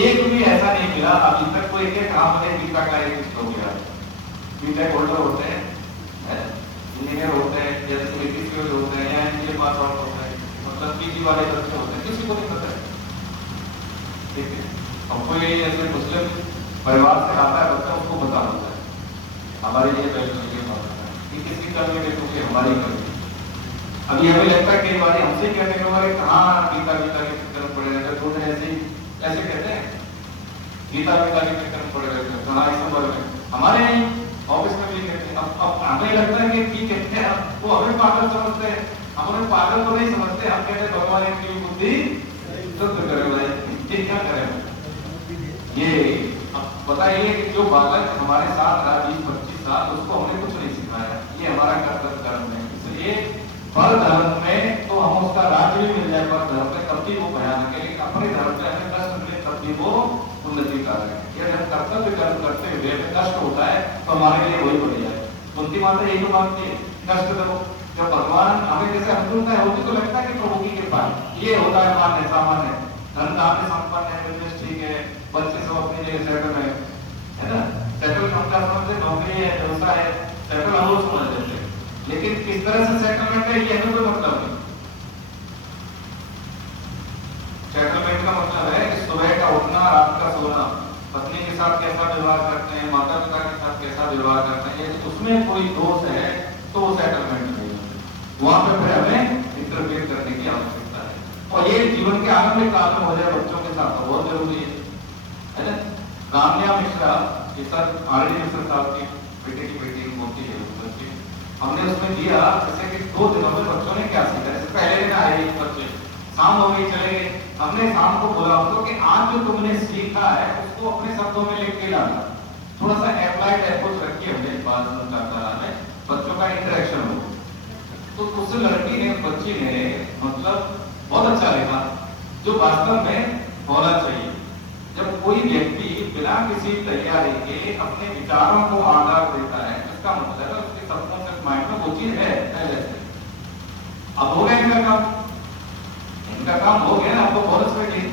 एक भी ऐसा नहीं मिला अभी तक कोई के काम में गीता का एक हो गया। बीटेक होल्डर होते हैं, इंजीनियर होते हैं, जैसे मेडिकल होते हैं, या इंजीनियर पास आउट होते हैं, मतलब पीजी वाले बच्चे होते हैं, किसी को नहीं पता है, ठीक है। अब कोई ऐसे मुस्लिम परिवार से आता है बच्चा, उसको पता होता है हमारे लिए वैष्णव ये बात है कि किसकी कर्म में देखो कि हमारी कर्म। अभी हमें लगता है कई बार हमसे कहने के बारे कहाँ गीता गीता के चक्कर पड़े रहते हैं, तो ऐसे कहते हैं गीता गीता के चक्कर पड़े रहते हैं, कहाँ इस नंबर में हमारे ऑफिस में भी कहते हैं। अब हमें लगता है कि ठीक है, वो हमें पागल समझते हैं, हम उन्हें पागल को नहीं समझते, हम कहते हैं भगवान इनकी बुद्धि शुद्ध करे भाई, क्या करें। ये बताइए कि जो बालक हमारे साथ रहा 20-25 साल, उसको हमने कुछ नहीं सिखाया, ये हमारा कर्तव्य कर्म है। इसलिए पर धर्म में तो हम उसका राज्य भी मिल जाए, पर धर्म में तब भी वो भयानक है, लेकिन अपने धर्म में हमें कष्ट मिले तब भी वो उन्नति कारक है। ये जब कर्तव्य कर्म करते हुए हमें कष्ट होता है तो हमारे लिए वही बढ़िया है। कुंती माता यही तो मानती है, कष्ट दो। जब भगवान हमें जैसे अनुकूलता है होती तो लगता है कि प्रभु की कृपा ये होता है, मान्य सामान्य धन धान्य संपन्न है, बिजनेस ठीक है, बच्चे सब अपनी जगह सेटल है ना। सेटल हमका समझते नौकरी है, व्यवसाय है, सेटल हम लोग समझ लेते हैं, लेकिन किस तरह से सेटलमेंट है ये हमें कोई मतलब नहीं। सेटलमेंट का मतलब है कि सुबह का उठना, रात का सोना, पत्नी के साथ कैसा व्यवहार करते हैं, माता पिता के साथ कैसा व्यवहार करते हैं, उसमें कोई दोष है तो वो सेटलमेंट नहीं है, वहां पे फिर हमें इंटरफेयर करने की आवश्यकता है। और ये जीवन के आरंभिक काल में हो जाए बच्चों के साथ तो बहुत जरूरी है ना। रामया मिश्रा, ये सर आरडी मिश्रा साहब की बेटे की बेटी होती है बच्ची, हमने उसमें दिया जैसे कि 2 दिनों में बच्चों ने क्या सीखा। जैसे पहले दिन आए बच्चे, शाम हो गई चले गए, हमने शाम को बोला उनको कि आज जो तुमने सीखा है उसको अपने शब्दों में लिख के डालना, थोड़ा सा अप्लाइड अप्रोच रखिए हमने बात में, बच्चों का इंटरेक्शन हो। तो उस लड़की ने, बच्ची ने मतलब बहुत अच्छा रहेगा, जो वास्तव में होना चाहिए। जब कोई व्यक्ति बिना किसी तैयारी के अपने विचारों को आधार देता है, इसका मतलब है उसके सबकॉन्शियस माइंड में वो चीज है पहले से। अब हो गया इनका काम हो गया ना, आपको बोनस में गई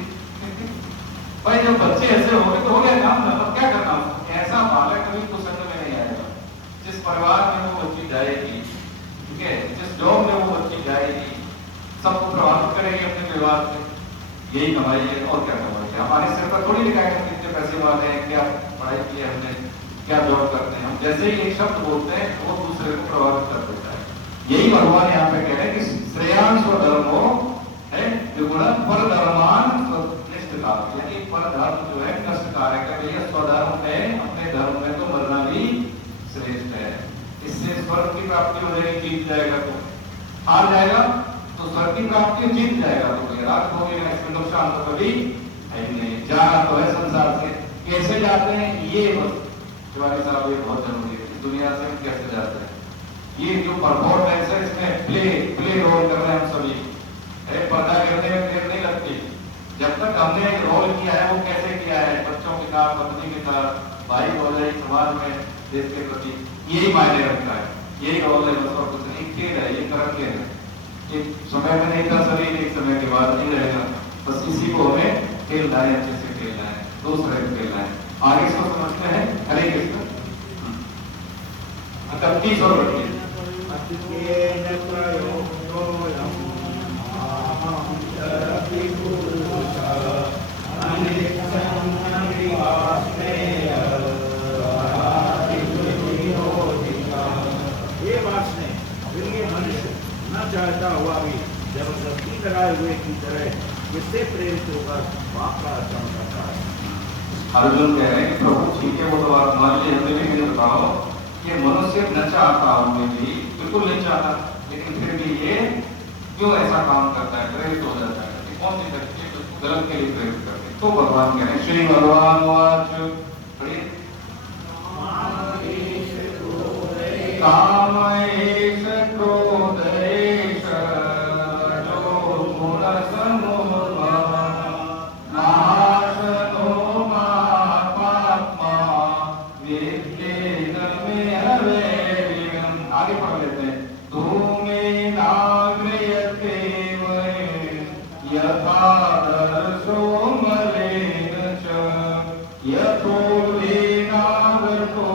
भाई। जब बच्चे ऐसे हो गए तो हो गया काम ना, अब क्या करना। ऐसा बालक कभी कुछ समझ में नहीं आएगा। जिस परिवार में वो बच्ची जाएगी, ठीक है, जिस जॉब में वो बच्ची जाएगी, सबको प्रभावित करेगी अपने व्यवहार से। यही कमाई है और क्या कमाई है। हमारे सिर पर थोड़ी लिखा है कि कितने पैसे वाले हैं, क्या पढ़ाई की है हमने, क्या जॉब करते हैं हम। जैसे ही एक शब्द बोलते हैं वो दूसरे को प्रभावित कर देता है। यही भगवान यहाँ पे कह रहे हैं कि श्रेयांश धर्मो है विगुण पर धर्मान निष्ठकार, यानी पर धर्म जो है नष्टकार है। भैया स्वधर्म है, अपने धर्म में तो मरना भी श्रेष्ठ है। इससे स्वर्ग की प्राप्ति हो जाएगी, जीत जाएगा तो हार जाएगा तो स्वर्ग की प्राप्ति जीत जाएगा तो रात होगी ना, इसमें नुकसान तो कभी है ही नहीं। जाना तो है संसार से, कैसे जाते हैं ये बस शिवाजी साहब ये बहुत जरूरी है। इस दुनिया से हम कैसे जाते हैं, ये जो परफॉर्मेंस है इसमें प्ले रोल कर रहे हैं हम सभी। पर्दा गिरने में देर नहीं लगती। जब तक हमने एक रोल किया है वो कैसे किया है, बच्चों के साथ, पत्नी के साथ, भाई भौजाई, समाज में, देश के प्रति, यही मायने रखता है। यही रोल है बस, और कुछ नहीं। खेल है ये, कर्म खेल है। एक समय में नहीं था शरीर, एक समय के बाद नहीं रहेगा। बस इसी को हमें खेलना है, अच्छे से खेलना है, दूसरे को खेलना है। आगे इसको समझते हैं। हरे कृष्ण। 31 और 32 चाहता हुआ भी जबरदस्ती लगाए हुए की तरह किससे प्रेरित होकर पाप का आचरण करता है। अर्जुन कह रहे हैं कि प्रभु ठीक है, वो तो आप मान लीजिए, हमें भी मुझे बताओ कि मनुष्य न चाहता, हमें भी बिल्कुल नहीं चाहता, लेकिन फिर भी ये क्यों ऐसा काम करता है, प्रेरित हो जाता है। कौन सी शक्ति उसको गलत के लिए प्रेरित करती है। तो भगवान कह रहे हैं, श्री भगवान वाच कामएष क्रोधेश जो गुण समूह नाशनो मापात्मा विद्येन मे हवेरियम। आगे पढ़ लेते हैं। धूमे नाग्रयते वै यथा दर्शो मलेन च यथो लीनागतो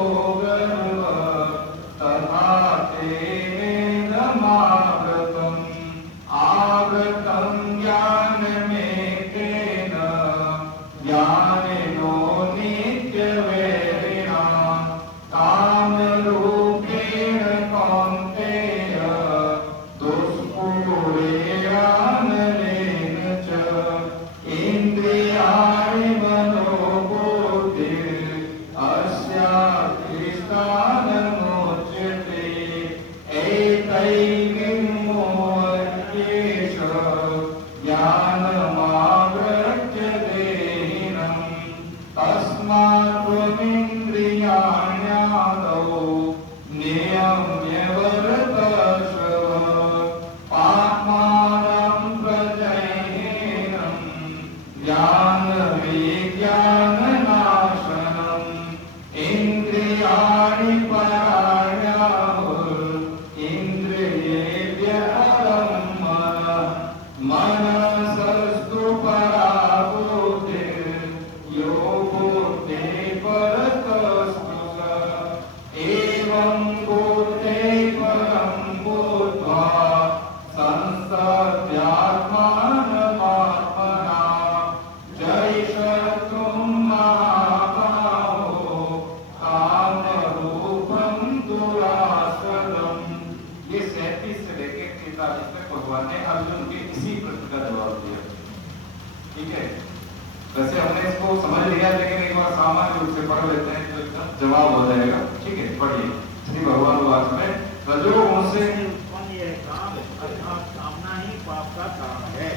वैसे हमने इसको समझ लिया, लेकिन एक बार सामान्य रूप से पढ़ लेते हैं तो एकदम जवाब हो जाएगा। ठीक है, पढ़िए। श्री भगवान वाच में रजोगुण से उत्पन्न यह काम अर्थात कामना ही पाप का कारण है।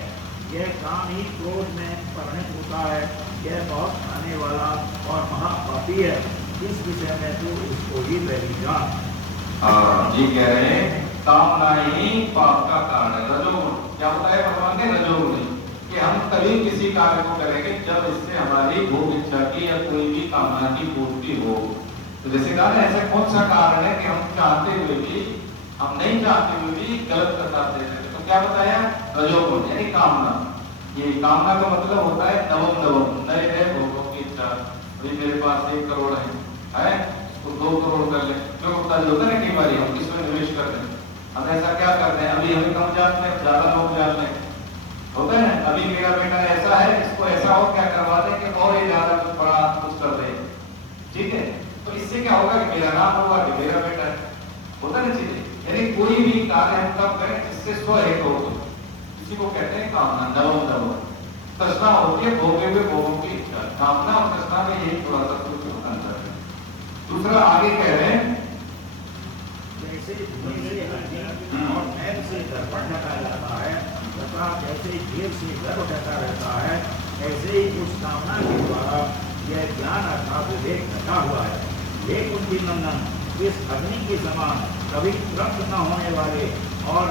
यह काम ही क्रोध में परिणत होता है। यह बहुत खाने वाला और महापापी है। इस विषय में तो इसको ही पहली जान। जी कह रहे हैं कामना ही पाप का कारण है। रजोगुण क्या बताया भगवान ने? रजोगुणी, कि हम तभी किसी कार्य को करेंगे जब इससे हमारी भोग इच्छा की या कोई भी कामना की पूर्ति हो। तो जैसे कहा ना, ऐसा कौन सा कारण है कि हम चाहते हुए भी, हम नहीं चाहते हुए भी गलत करता दे रहे? तो क्या बताया? रजोगुण यानी कामना। ये कामना का मतलब होता है नवम नवम, नए नए भोगों की इच्छा। अभी मेरे पास 1 करोड़ है तो 2 करोड़ कर ले, जो होता है कई बार हम किसमें निवेश कर दें। हम ऐसा क्या करते हैं, अभी हमें कम जानते हैं, ज्यादा लोग जानते हैं, होता है ना। अभी मेरा बेटा ऐसा है, इसको ऐसा हो क्या करवा दें कि और ये ज्यादा कुछ बड़ा कुछ कर दे, ठीक है। तो इससे क्या होगा कि मेरा नाम होगा कि मेरा बेटा है, होता है चीजें। यानी कोई भी कार्य हम तब करें जिससे स्वहित हो, इसी को कहते हैं कामना। नवम नवम तृष्णा होती है भोगे हुए भोगों की इच्छा। कामना और तृष्णा में यही थोड़ा सा कुछ अंतर है। दूसरा आगे कह रहे हैं, जैसे धूल से अग्नि और मैल से दर्पण ढका जाता है तथा जैसे जेल से गर्भ ढका रहता है, ऐसे ही उस कामना के द्वारा यह ज्ञान अर्थात विवेक ढका हुआ है। हे कुंती नंदन, इस अग्नि के समान कभी तृप्त न होने वाले और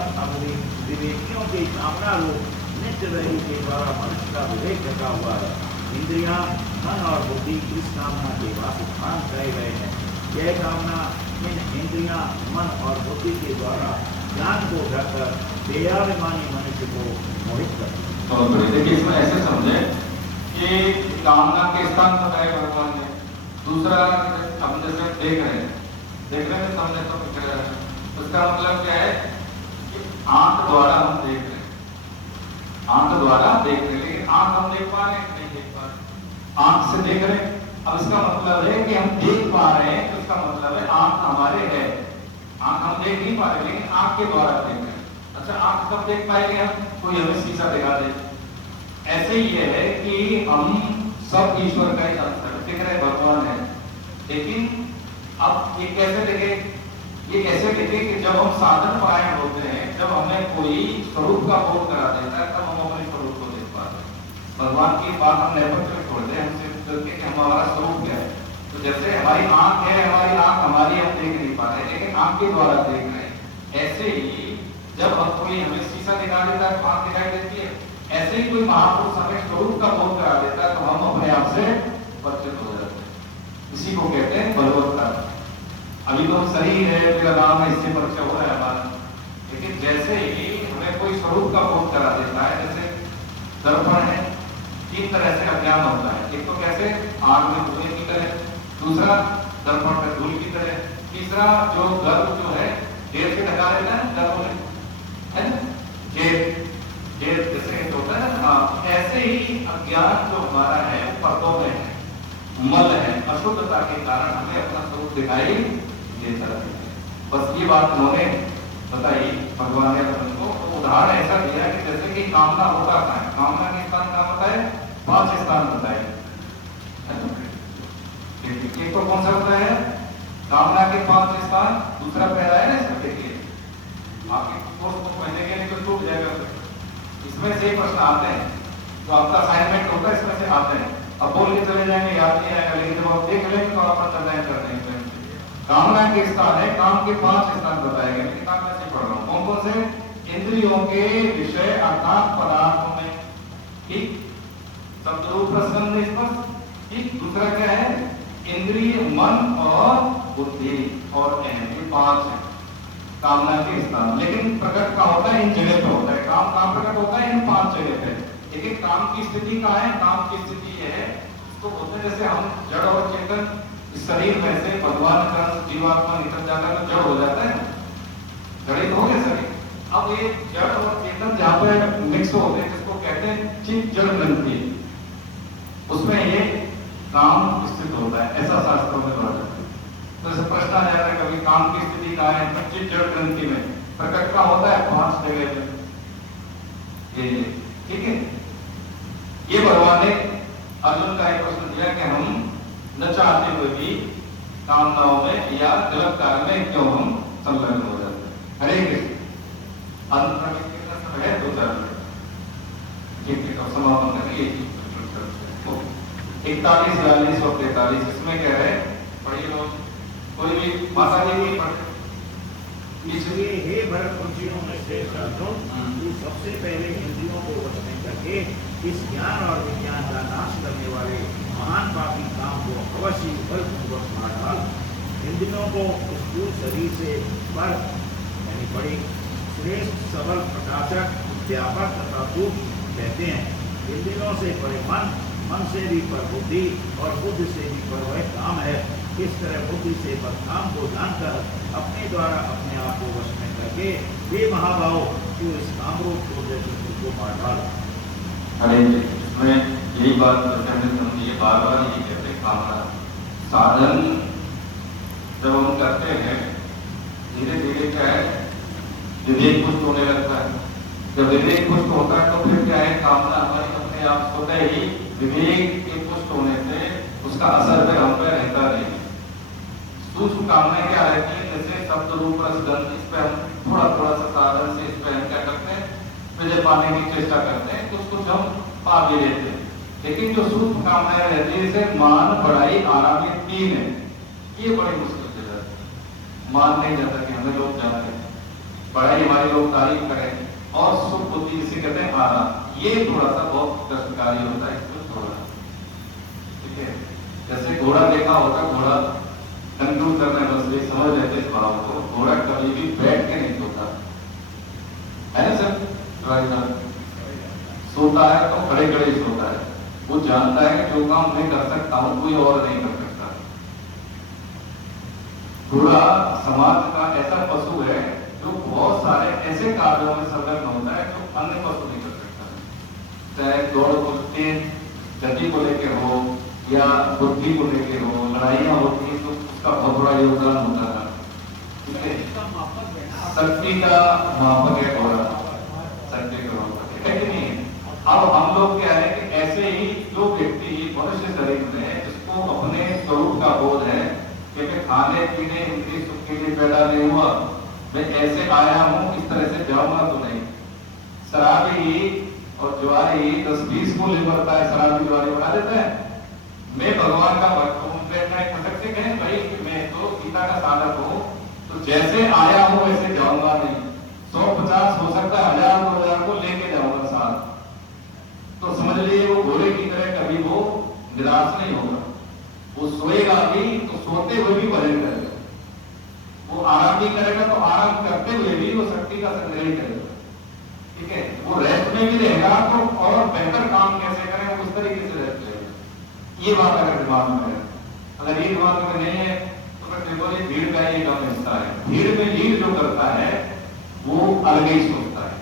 विवेकियों के कामना रूप नित्य वैरी के द्वारा मनुष्य का विवेक ढका हुआ है। इंद्रियां, मन और बुद्धि इस कामना के वासस्थान कहे गए हैं। यह कामना इन इंद्रियां, मन और बुद्धि के द्वारा ज्ञान को ढककर देहाभिमानी मनुष्य को मोहित करती है। और देखिए इसमें ऐसे समझे कि कामना के स्थान बताए भगवान ने। दूसरा हम जैसे देखने में समझे तो उसका मतलब क्या है कि आंख द्वारा हम देख रहे हैं, आंख द्वारा देख रहे हैं, लेकिन आंख हम देख पा रहे नहीं देख पा रहे, आंख से देख रहे। अब इसका मतलब है कि हम देख पा रहे हैं, तो इसका मतलब है आंख हमारे है। आंख हम देख नहीं पा रहे लेकिन आंख के द्वारा देख रहे हैं। अच्छा, आंख कब देख पाएंगे हम? कोई हमें शीशा दिखा दे। ऐसे ही है कि हम सब ईश्वर का ही अंश है, दिख रहे भगवान है, लेकिन अब ये कैसे देखे? ये कैसे देखे कि जब हम साधन परायण होते हैं, जब हमें कोई स्वरूप का बोध करा देता है, तब हम अपने स्वरूप को देख पाते हैं। भगवान की बात हम नेपथ्य में छोड़ दें, हमसे करके कि हमारा स्वरूप क्या है। तो जैसे हमारी आंख है, हमारी आंख हमारी हम देख नहीं पा रहे लेकिन आंख के द्वारा देख रहे हैं। ऐसे ही जब हम कोई हमें शीशा दिखा देता है तो आंख दिखाई देती है। ऐसे ही कोई महापुरुष हमें स्वरूप का बोध करा देता है तो हम अपने आप से परिचित हो जाते हैं। इसी को कहते हैं बलवत्ता। अभी तो हम सही है, मेरा नाम है, इससे परिचय हो रहा है हमारा, लेकिन जैसे ही हमें कोई स्वरूप का बोध करा देता है, जैसे दर्पण है, 3 तरह से अज्ञान होता है। एक तो कैसे? आग में धुएं की तरह, दूसरा दर्पण में धूल की तरह, तीसरा जो गर्भ जो है घेर से ढका देता है, गर्भ में है ना, घेर जैसे होता है ना। ऐसे ही अज्ञान जो हमारा है पर्दों में है, मल है, अशुद्धता के कारण हमें अपना स्वरूप दिखाई देता है। बस ये बात उन्होंने बताई भगवान ने अपन को। तो उदाहरण ऐसा दिया कि जैसे कि कामना होता है, कामना के स्थान का बताए 5 स्थान बताए। एक तो कौन सा बताया? कामना के 5 स्थान। दूसरा पहला है ना, इसमें देखिए आपके कोर्स को पढ़ने के लिए तो टूट जाएगा। इसमें से प्रश्न आते हैं, तो आपका असाइनमेंट होता है, इसमें से आते हैं। अब बोल के चले जाएंगे, याद नहीं आएगा, लेकिन जब आप देख लेंगे तो आप डिजाइन कर देंगे। कामना के स्थान है, काम के 5 स्थान बताए गए। किताब में से पढ़ रहा हूँ। कौन कौन से? इंद्रियों के विषय अर्थात पदार्थों में, ठीक, शब्दरूप प्रसन्न स्पर्श, ठीक। दूसरा क्या है? इंद्रिय, मन और बुद्धि और अहम, ये 5 है कामना के स्थान। लेकिन प्रकट का होता है इन जगह पे होता है, काम काम प्रकट होता है इन 5 जगह पे। लेकिन काम की स्थिति कहाँ है? काम की स्थिति यह है, इसको बोलते हैं जैसे हम जड़ और चेतन, इस शरीर में से भगवान का जीवात्मा निकल जाता है तो जड़ हो जाता है, जड़ित हो गया शरीर। अब ये जड़ और चेतन जहाँ पे मिक्स होते हैं, जिसको कहते हैं चित्त जड़ ग्रंथि, उसमें ये काम स्थित होता है, ऐसा शास्त्रों में कहा जाता है। तो जैसे प्रश्न आ जाता है कभी, काम की स्थिति कहाँ है? तो चित्त जड़ ग्रंथि में। प्रकट का होता है 5 जगह पे, ठीक है। ये भगवान ने अर्जुन का एक प्रश्न दिया कि हम न चाहते हुए भी कामनाओं में या गलत कार्य में क्यों हम संलग्न हो जाते हैं। हरे कृष्ण। अंत में कितना समय है? 2 4 मिनट, ठीक है। तो समापन करिए 41, 42 और 43। इसमें कह रहे हैं, पढ़िए लोग, कोई भी माता जी की इसलिए हे भरत वंशियों में श्रेष्ठ अर्जुन, तू सबसे पहले इंद्रियों को वश में करके इस ज्ञान और विज्ञान का नाश करने वाले महान पापी काम को अवश्य बलपूर्वक मार डाल। इंद्रियों को स्थूल शरीर से पर यानी बड़ी श्रेष्ठ सबल प्रकाशक व्यापक तथा सूक्ष्म कहते हैं। इंद्रियों से परे मन, मन से भी पर बुद्धि और बुद्धि से भी पर वह काम है। इस तरह बुद्धि से पर काम को जानकर अपने द्वारा अपने आप को वश में करके वे महाभाव क्यों इस कामरूप को को मार डाल। अरे इसमें यही बात समझिए, बार बार यही कहते हैं कामना साधन जब हम करते हैं धीरे धीरे क्या है विवेक पुष्ट होने लगता है। जब विवेक पुष्ट होता है तो फिर क्या है कामना हमारी अपने आप स्वतः ही विवेक के पुष्ट होने से उसका असर फिर हम पे रहता नहीं। सूक्ष्म कामनाएं क्या रहती है, जैसे शब्द रूप रस गंध, इस पे हम थोड़ा थोड़ा सा साधन से इस पे हम क्या करते हैं विजय पाने की चेष्टा करते हैं, कुछ कुछ हम पा भी लेते हैं। लेकिन जो सूक्ष्म कामनाएं रहती है जैसे मान बढ़ाई आराम, ये तीन है, ये बड़ी मुश्किल से जाती है। मान नहीं जाता कि हमें लोग जाने, बढ़ाई हमारी लोग तारीफ करें, और सुख बुद्धि जिसे कहते हैं आराम, ये थोड़ा सा बहुत कष्टकारी होता है इसमें थोड़ा। ठीक है, जैसे घोड़ा देखा होता, घोड़ा कंट्रोल करना है, बस ये समझ लेते इस भाव को। घोड़ा कभी भी बैठ के नहीं सोता है ना सर, सोता है तो खड़े खड़े सोता है। वो जानता है कि जो काम मैं कर सकता हूं कोई और नहीं कर सकता। घोड़ा समाज का ऐसा पशु है जो बहुत सारे ऐसे कार्यों में संलग्न होता है जो अन्य पशु नहीं कर सकता। चाहे दौड़ को तेज गति को लेकर हो या बुद्धि को लेकर हो, लड़ाइयां होती है तो उसका बहुत बड़ा योगदान होता है। शक्ति का मापक है घोड़ा, शक्ति का मापक है कि नहीं। अब हम लोग क्या है कि ऐसे ही जो व्यक्ति मनुष्य शरीर में जिसको अपने स्वरूप का बोध है कि मैं खाने पीने इंद्रिय सुख के लिए पैदा नहीं हुआ, मैं ऐसे आया हूं, इस तरह से जाऊंगा तो नहीं। शराबी और ज्वारी 10-20 को ले बढ़ता है, शराबी ज्वारी बना देता है। मैं भगवान का भक्त हूं, खटक से कहें भाई कि मैं तो गीता का साधक हूं, तो जैसे आया हूं वैसे जाऊंगा नहीं। 150 हो सकता है 1000-2000 को लेके जाऊंगा साथ, तो समझ लीजिए वो घोड़े की तरह कभी वो निराश नहीं होगा। वो सोएगा भी तो सोते हुए भी भजन करेगा, वो आराम भी करेगा तो आराम करते हुए भी वो शक्ति का संग्रह ही करेगा। ठीक है, वो रेस्ट में भी रहेगा तो और बेहतर काम कैसे करें उस तरीके से रेस्ट रहेगा। ये बात अगर दिमाग में है, अगर ये दिमाग में नहीं है तो फिर देखो ये भीड़ का ये कम हिस्सा है। भीड़ में लीड जो करता है वो अलग ही सोचता है,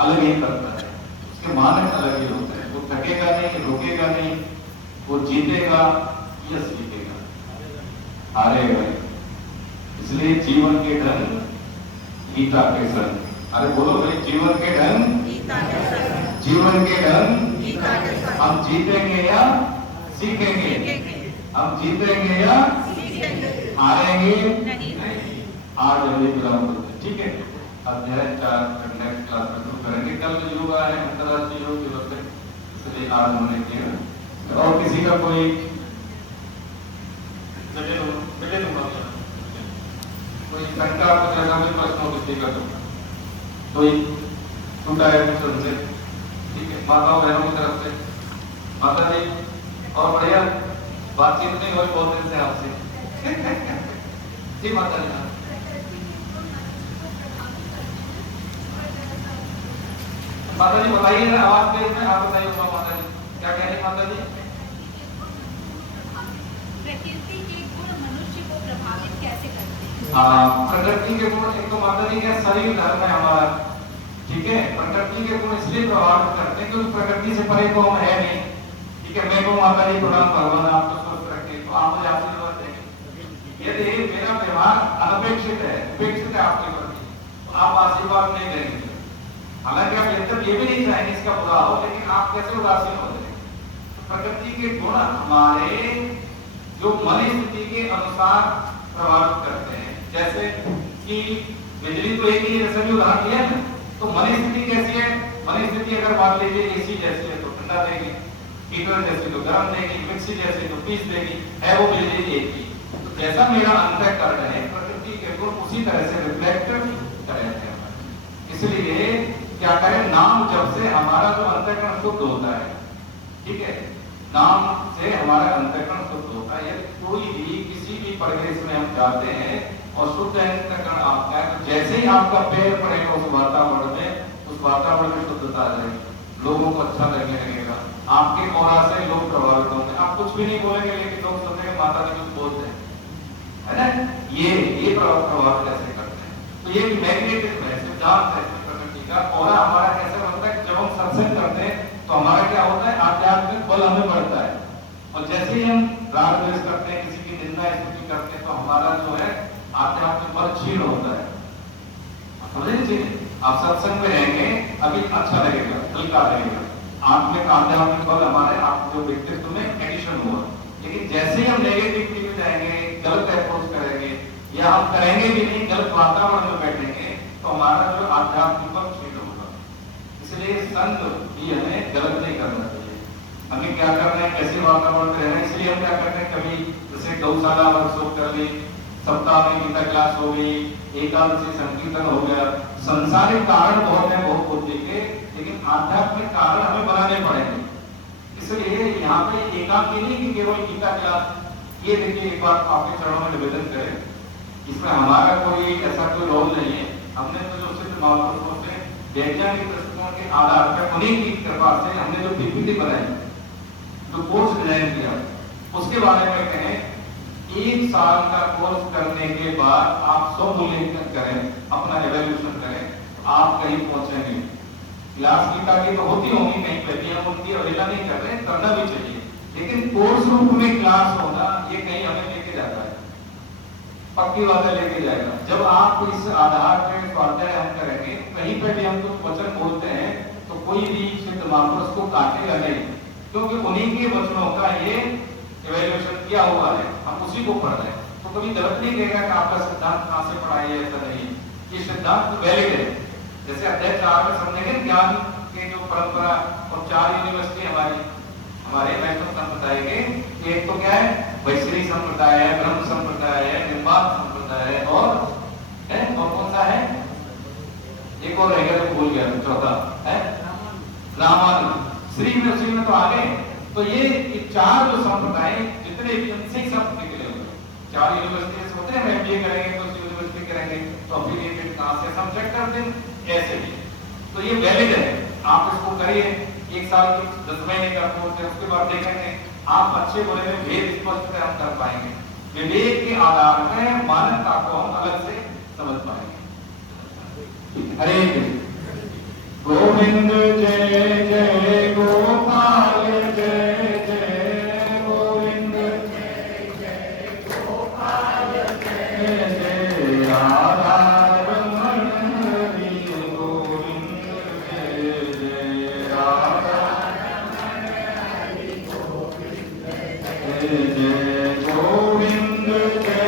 अलग ही करता है, उसके मानक अलग ही होते हैं। वो थकेगा नहीं, रुकेगा नहीं, वो जीतेगा या सीखेगा, हारेगा। इसलिए जीवन के ढंग गीता के संग, अरे बोलो भाई, जीवन के ढंग गीता के संग, जीवन के ढंग गीता के संग। हम जीतेंगे या सीखेंगे, हम जीतेंगे या हारेंगे नहीं। आज हम ये विराम करते हैं। ठीक है, अध्याय 4 नेक्स्ट क्लास में शुरू करेंगे। कल योगा है, अंतर्राष्ट्रीय योग दिवस है, इसलिए आज हमने किया। और किसी का कोई कोई शंका कुछ ऐसा कोई प्रश्न हो किसी का, कोई छूटा है कुछ उनसे? ठीक है, माताओं बहनों की तरफ से माता जी और बढ़िया बातचीत नहीं हुई बहुत दिन से आपसे। जी माता जी, माता जी बताइए ना, आवाज तेज में आप बताइए माता जी क्या कह रही माता जी? प्रकृति के गुण मनुष्य को प्रभावित कैसे करते हैं? प्रकृति के गुण, एक तो माता जी का शरीर धर्म है हमारा, ठीक है। प्रकृति के गुण इसलिए प्रभावित करते हैं क्योंकि प्रकृति से परे तो हम है नहीं। ठीक है, मैं को माता जी प्रणाम, भगवान आपको स्वस्थ रखे, तो आप मुझे आशीर्वाद देंगे। यदि मेरा व्यवहार अनपेक्षित है, उपेक्षित है आपके प्रति, तो आप आशीर्वाद नहीं देंगे। हालांकि आप यद्यप ये भी नहीं चाहेंगे इसका बुरा हो, लेकिन आप कैसे उदासीन हो जाएंगे। प्रकृति के गुण हमारे जो मन स्थिति के अनुसार प्रभावित करते हैं। जैसे कि बिजली तो एक ही, जैसे भी उदाहरण दिया ना, तो मन स्थिति कैसी है? मन स्थिति अगर मान लीजिए एसी जैसी है तो ठंडा देगी, हीटर जैसी तो गर्म देगी, मिक्सी जैसी तो पीस देगी, है वो बिजली एक ही। तो जैसा मेरा अंतःकरण है, प्रकृति के गुण उसी तरह से रिफ्लेक्ट इसलिए क्या करें, नाम जप से हमारा जो अंतःकरण शुद्ध होता है, ठीक है, नाम से हमारा अंतःकरण शुद्ध होता है। यदि कोई भी किसी भी परिवेश में हम जाते हैं और शुद्ध अंतःकरण आपका है, तो जैसे ही आपका पैर पड़ेगा उस वातावरण में शुद्धता आ जाएगी, लोगों को अच्छा लगने लगेगा, आपके औरा से लोग प्रभावित होंगे। आप कुछ भी नहीं बोलेंगे लेकिन लोग समझेंगे माता जी कुछ बोलते हैं, है ना। ये प्रभाव कैसे करते हैं, तो ये मैग्नेटिज्म है, सिद्धांत है प्रकृति का। औरा हमारा कैसे बनता है, जब हम सत्संग करते हैं तो हमारा क्या होता है, आध्यात्मिक बल हमें बढ़ता है, और जैसे ही हम राग द्वेष करते हैं, किसी की निंदा स्तुति करते हैं, तो हमारा जो है आध्यात्मिक बल क्षीण होता है। समझ लीजिए, आप सत्संग में रहेंगे अभी अच्छा लगेगा, हल्का लगेगा, आत्मिक आध्यात्मिक बल हमारे आप जो व्यक्तित्व में एडिशन हुआ। लेकिन जैसे ही हम नेगेटिविटी में जाएंगे, गलत अप्रोच करेंगे, या हम करेंगे भी नहीं, गलत वातावरण में बैठेंगे, तो हमारा जो आध्यात्मिक बल क्षीण होगा। इसलिए संग भी हमें गलत नहीं करना चाहिए। हमें क्या करना है, कैसे वातावरण में रहना है। इसलिए हम क्या करते हैं, कभी जैसे गौशाला वर्कशॉप कर ली, सप्ताह में गीता क्लास हो गई, एकादशी संकीर्तन हो गया। संसारिक कारण बहुत है, बहुत बुद्धि के, लेकिन आध्यात्मिक कारण हमें बनाने पड़ेंगे। इसलिए यहाँ पे एकाकी नहीं कि केवल गीता क्लास। ये देखिए, एक बात आपके चरणों में निवेदन करें, इसमें हमारा कोई ऐसा कोई रोल नहीं है। हमने तो जो सिर्फ महापुरुषों से वैज्ञानिक दृष्टिकोण के आधार पर उन्हीं की कृपा से हमने जो पीपीटी बनाई, जो कोर्स डिजाइन किया, उसके बारे में कहें। 1 साल का कोर्स करने के बाद आप स्वमूल्यांकन करें, अपना एवोल्यूशन करें, तो आप कहीं पहुंचेंगे। क्लास गीता की तो होती होंगी कहीं पे भी, हम उनकी अवहेलना नहीं कर रहे, करना भी चाहिए, लेकिन कोर्स रूप में क्लास होना ये कहीं हमें लेके जाता है, पक्की बातें लेके जाएगा। जब आप इस आधार पे स्वाध्याय हम करेंगे, कहीं पे भी हम कुछ वचन बोलते हैं तो कोई भी सिद्ध महापुरुष को काटेगा नहीं, क्योंकि उन्हीं के वचनों का ये इवैल्यूएशन किया हुआ है, हम उसी को पढ़ रहे हैं। तो कभी गलत नहीं कहेगा कि आपका सिद्धांत कहां से पढ़ा है, ऐसा नहीं। ये सिद्धांत वैलिड है। जैसे अध्याय 4 में समझेंगे ज्ञान के जो परंपरा, और 4 यूनिवर्सिटी हमारे वैष्णव संप्रदाय के, एक तो क्या है, वैष्णवी संप्रदाय है, ब्रह्म संप्रदाय है, निर्माण संप्रदाय है, और कौन सा है, एक और रहेगा जो भूल गया, चौथा है रामानुज। श्री में उसी में तो आ गए। तो ये 4 जो संप्रदाय जितने भी उनसे सब निकले हुए, 4 यूनिवर्सिटी होते हैं, एमबीए करेंगे तो उस यूनिवर्सिटी करेंगे, तो अफिलिएटेड कहां से सब्जेक्ट करते हैं, ऐसे ही। तो ये वैलिड है, आप इसको करिए। 1 साल की 10 महीने का कोर्स है, उसके बाद देखेंगे आप अच्छे बुरे में भेद स्पष्ट हम कर पाएंगे। विवेक के आधार में मानवता को हम अलग से समझ पाएंगे। हरे कृष्ण। गोविंद जय जय गोपाल जय जय गोविंद जय जय गोपाल जय जय राधा रमण हरि गोविंद जय जय राधा रमण हरि गोविंद जय जय गोविंद जय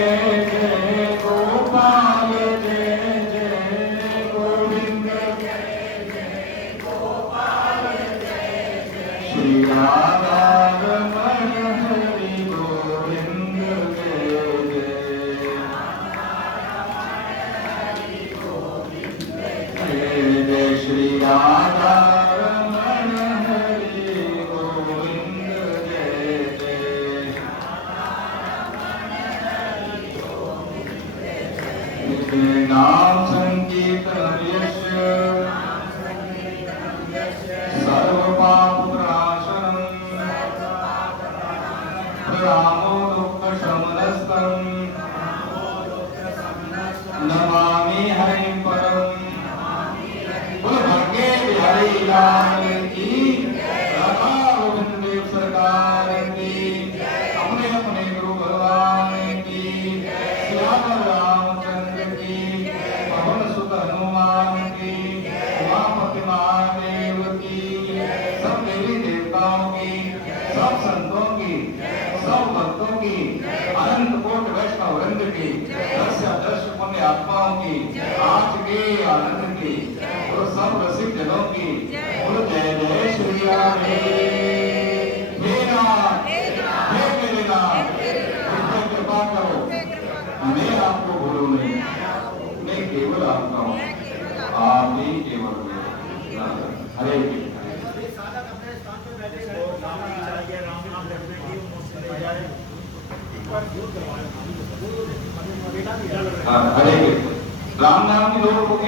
जय गोपाल जय जय गोविंद श्री राधा रमण हरि गोविंद जय जय जय श्री राधा रमण हरि गोविंद जय जय। नाम संकीर्तन यश सर्व पाप प्रणाशनम प्रणामो दुःख शमनस्तम नमामि हरिं परम। बोल भगे बिहारी लाल की, राधा गोविंद देव सरकार की, अपने अपने गुरु भगवान की, श्याम रामचंद्र की, पवन सुत हनुमान की, उमापति महादेव की, सब देवी देवताओं की, सब संतों की, सब भक्तों की, अनंत कोटि वैष्णव वृंद की, दर्श पुण्य आत्माओं की आज हरे कृष्ण। राम नाम की लोग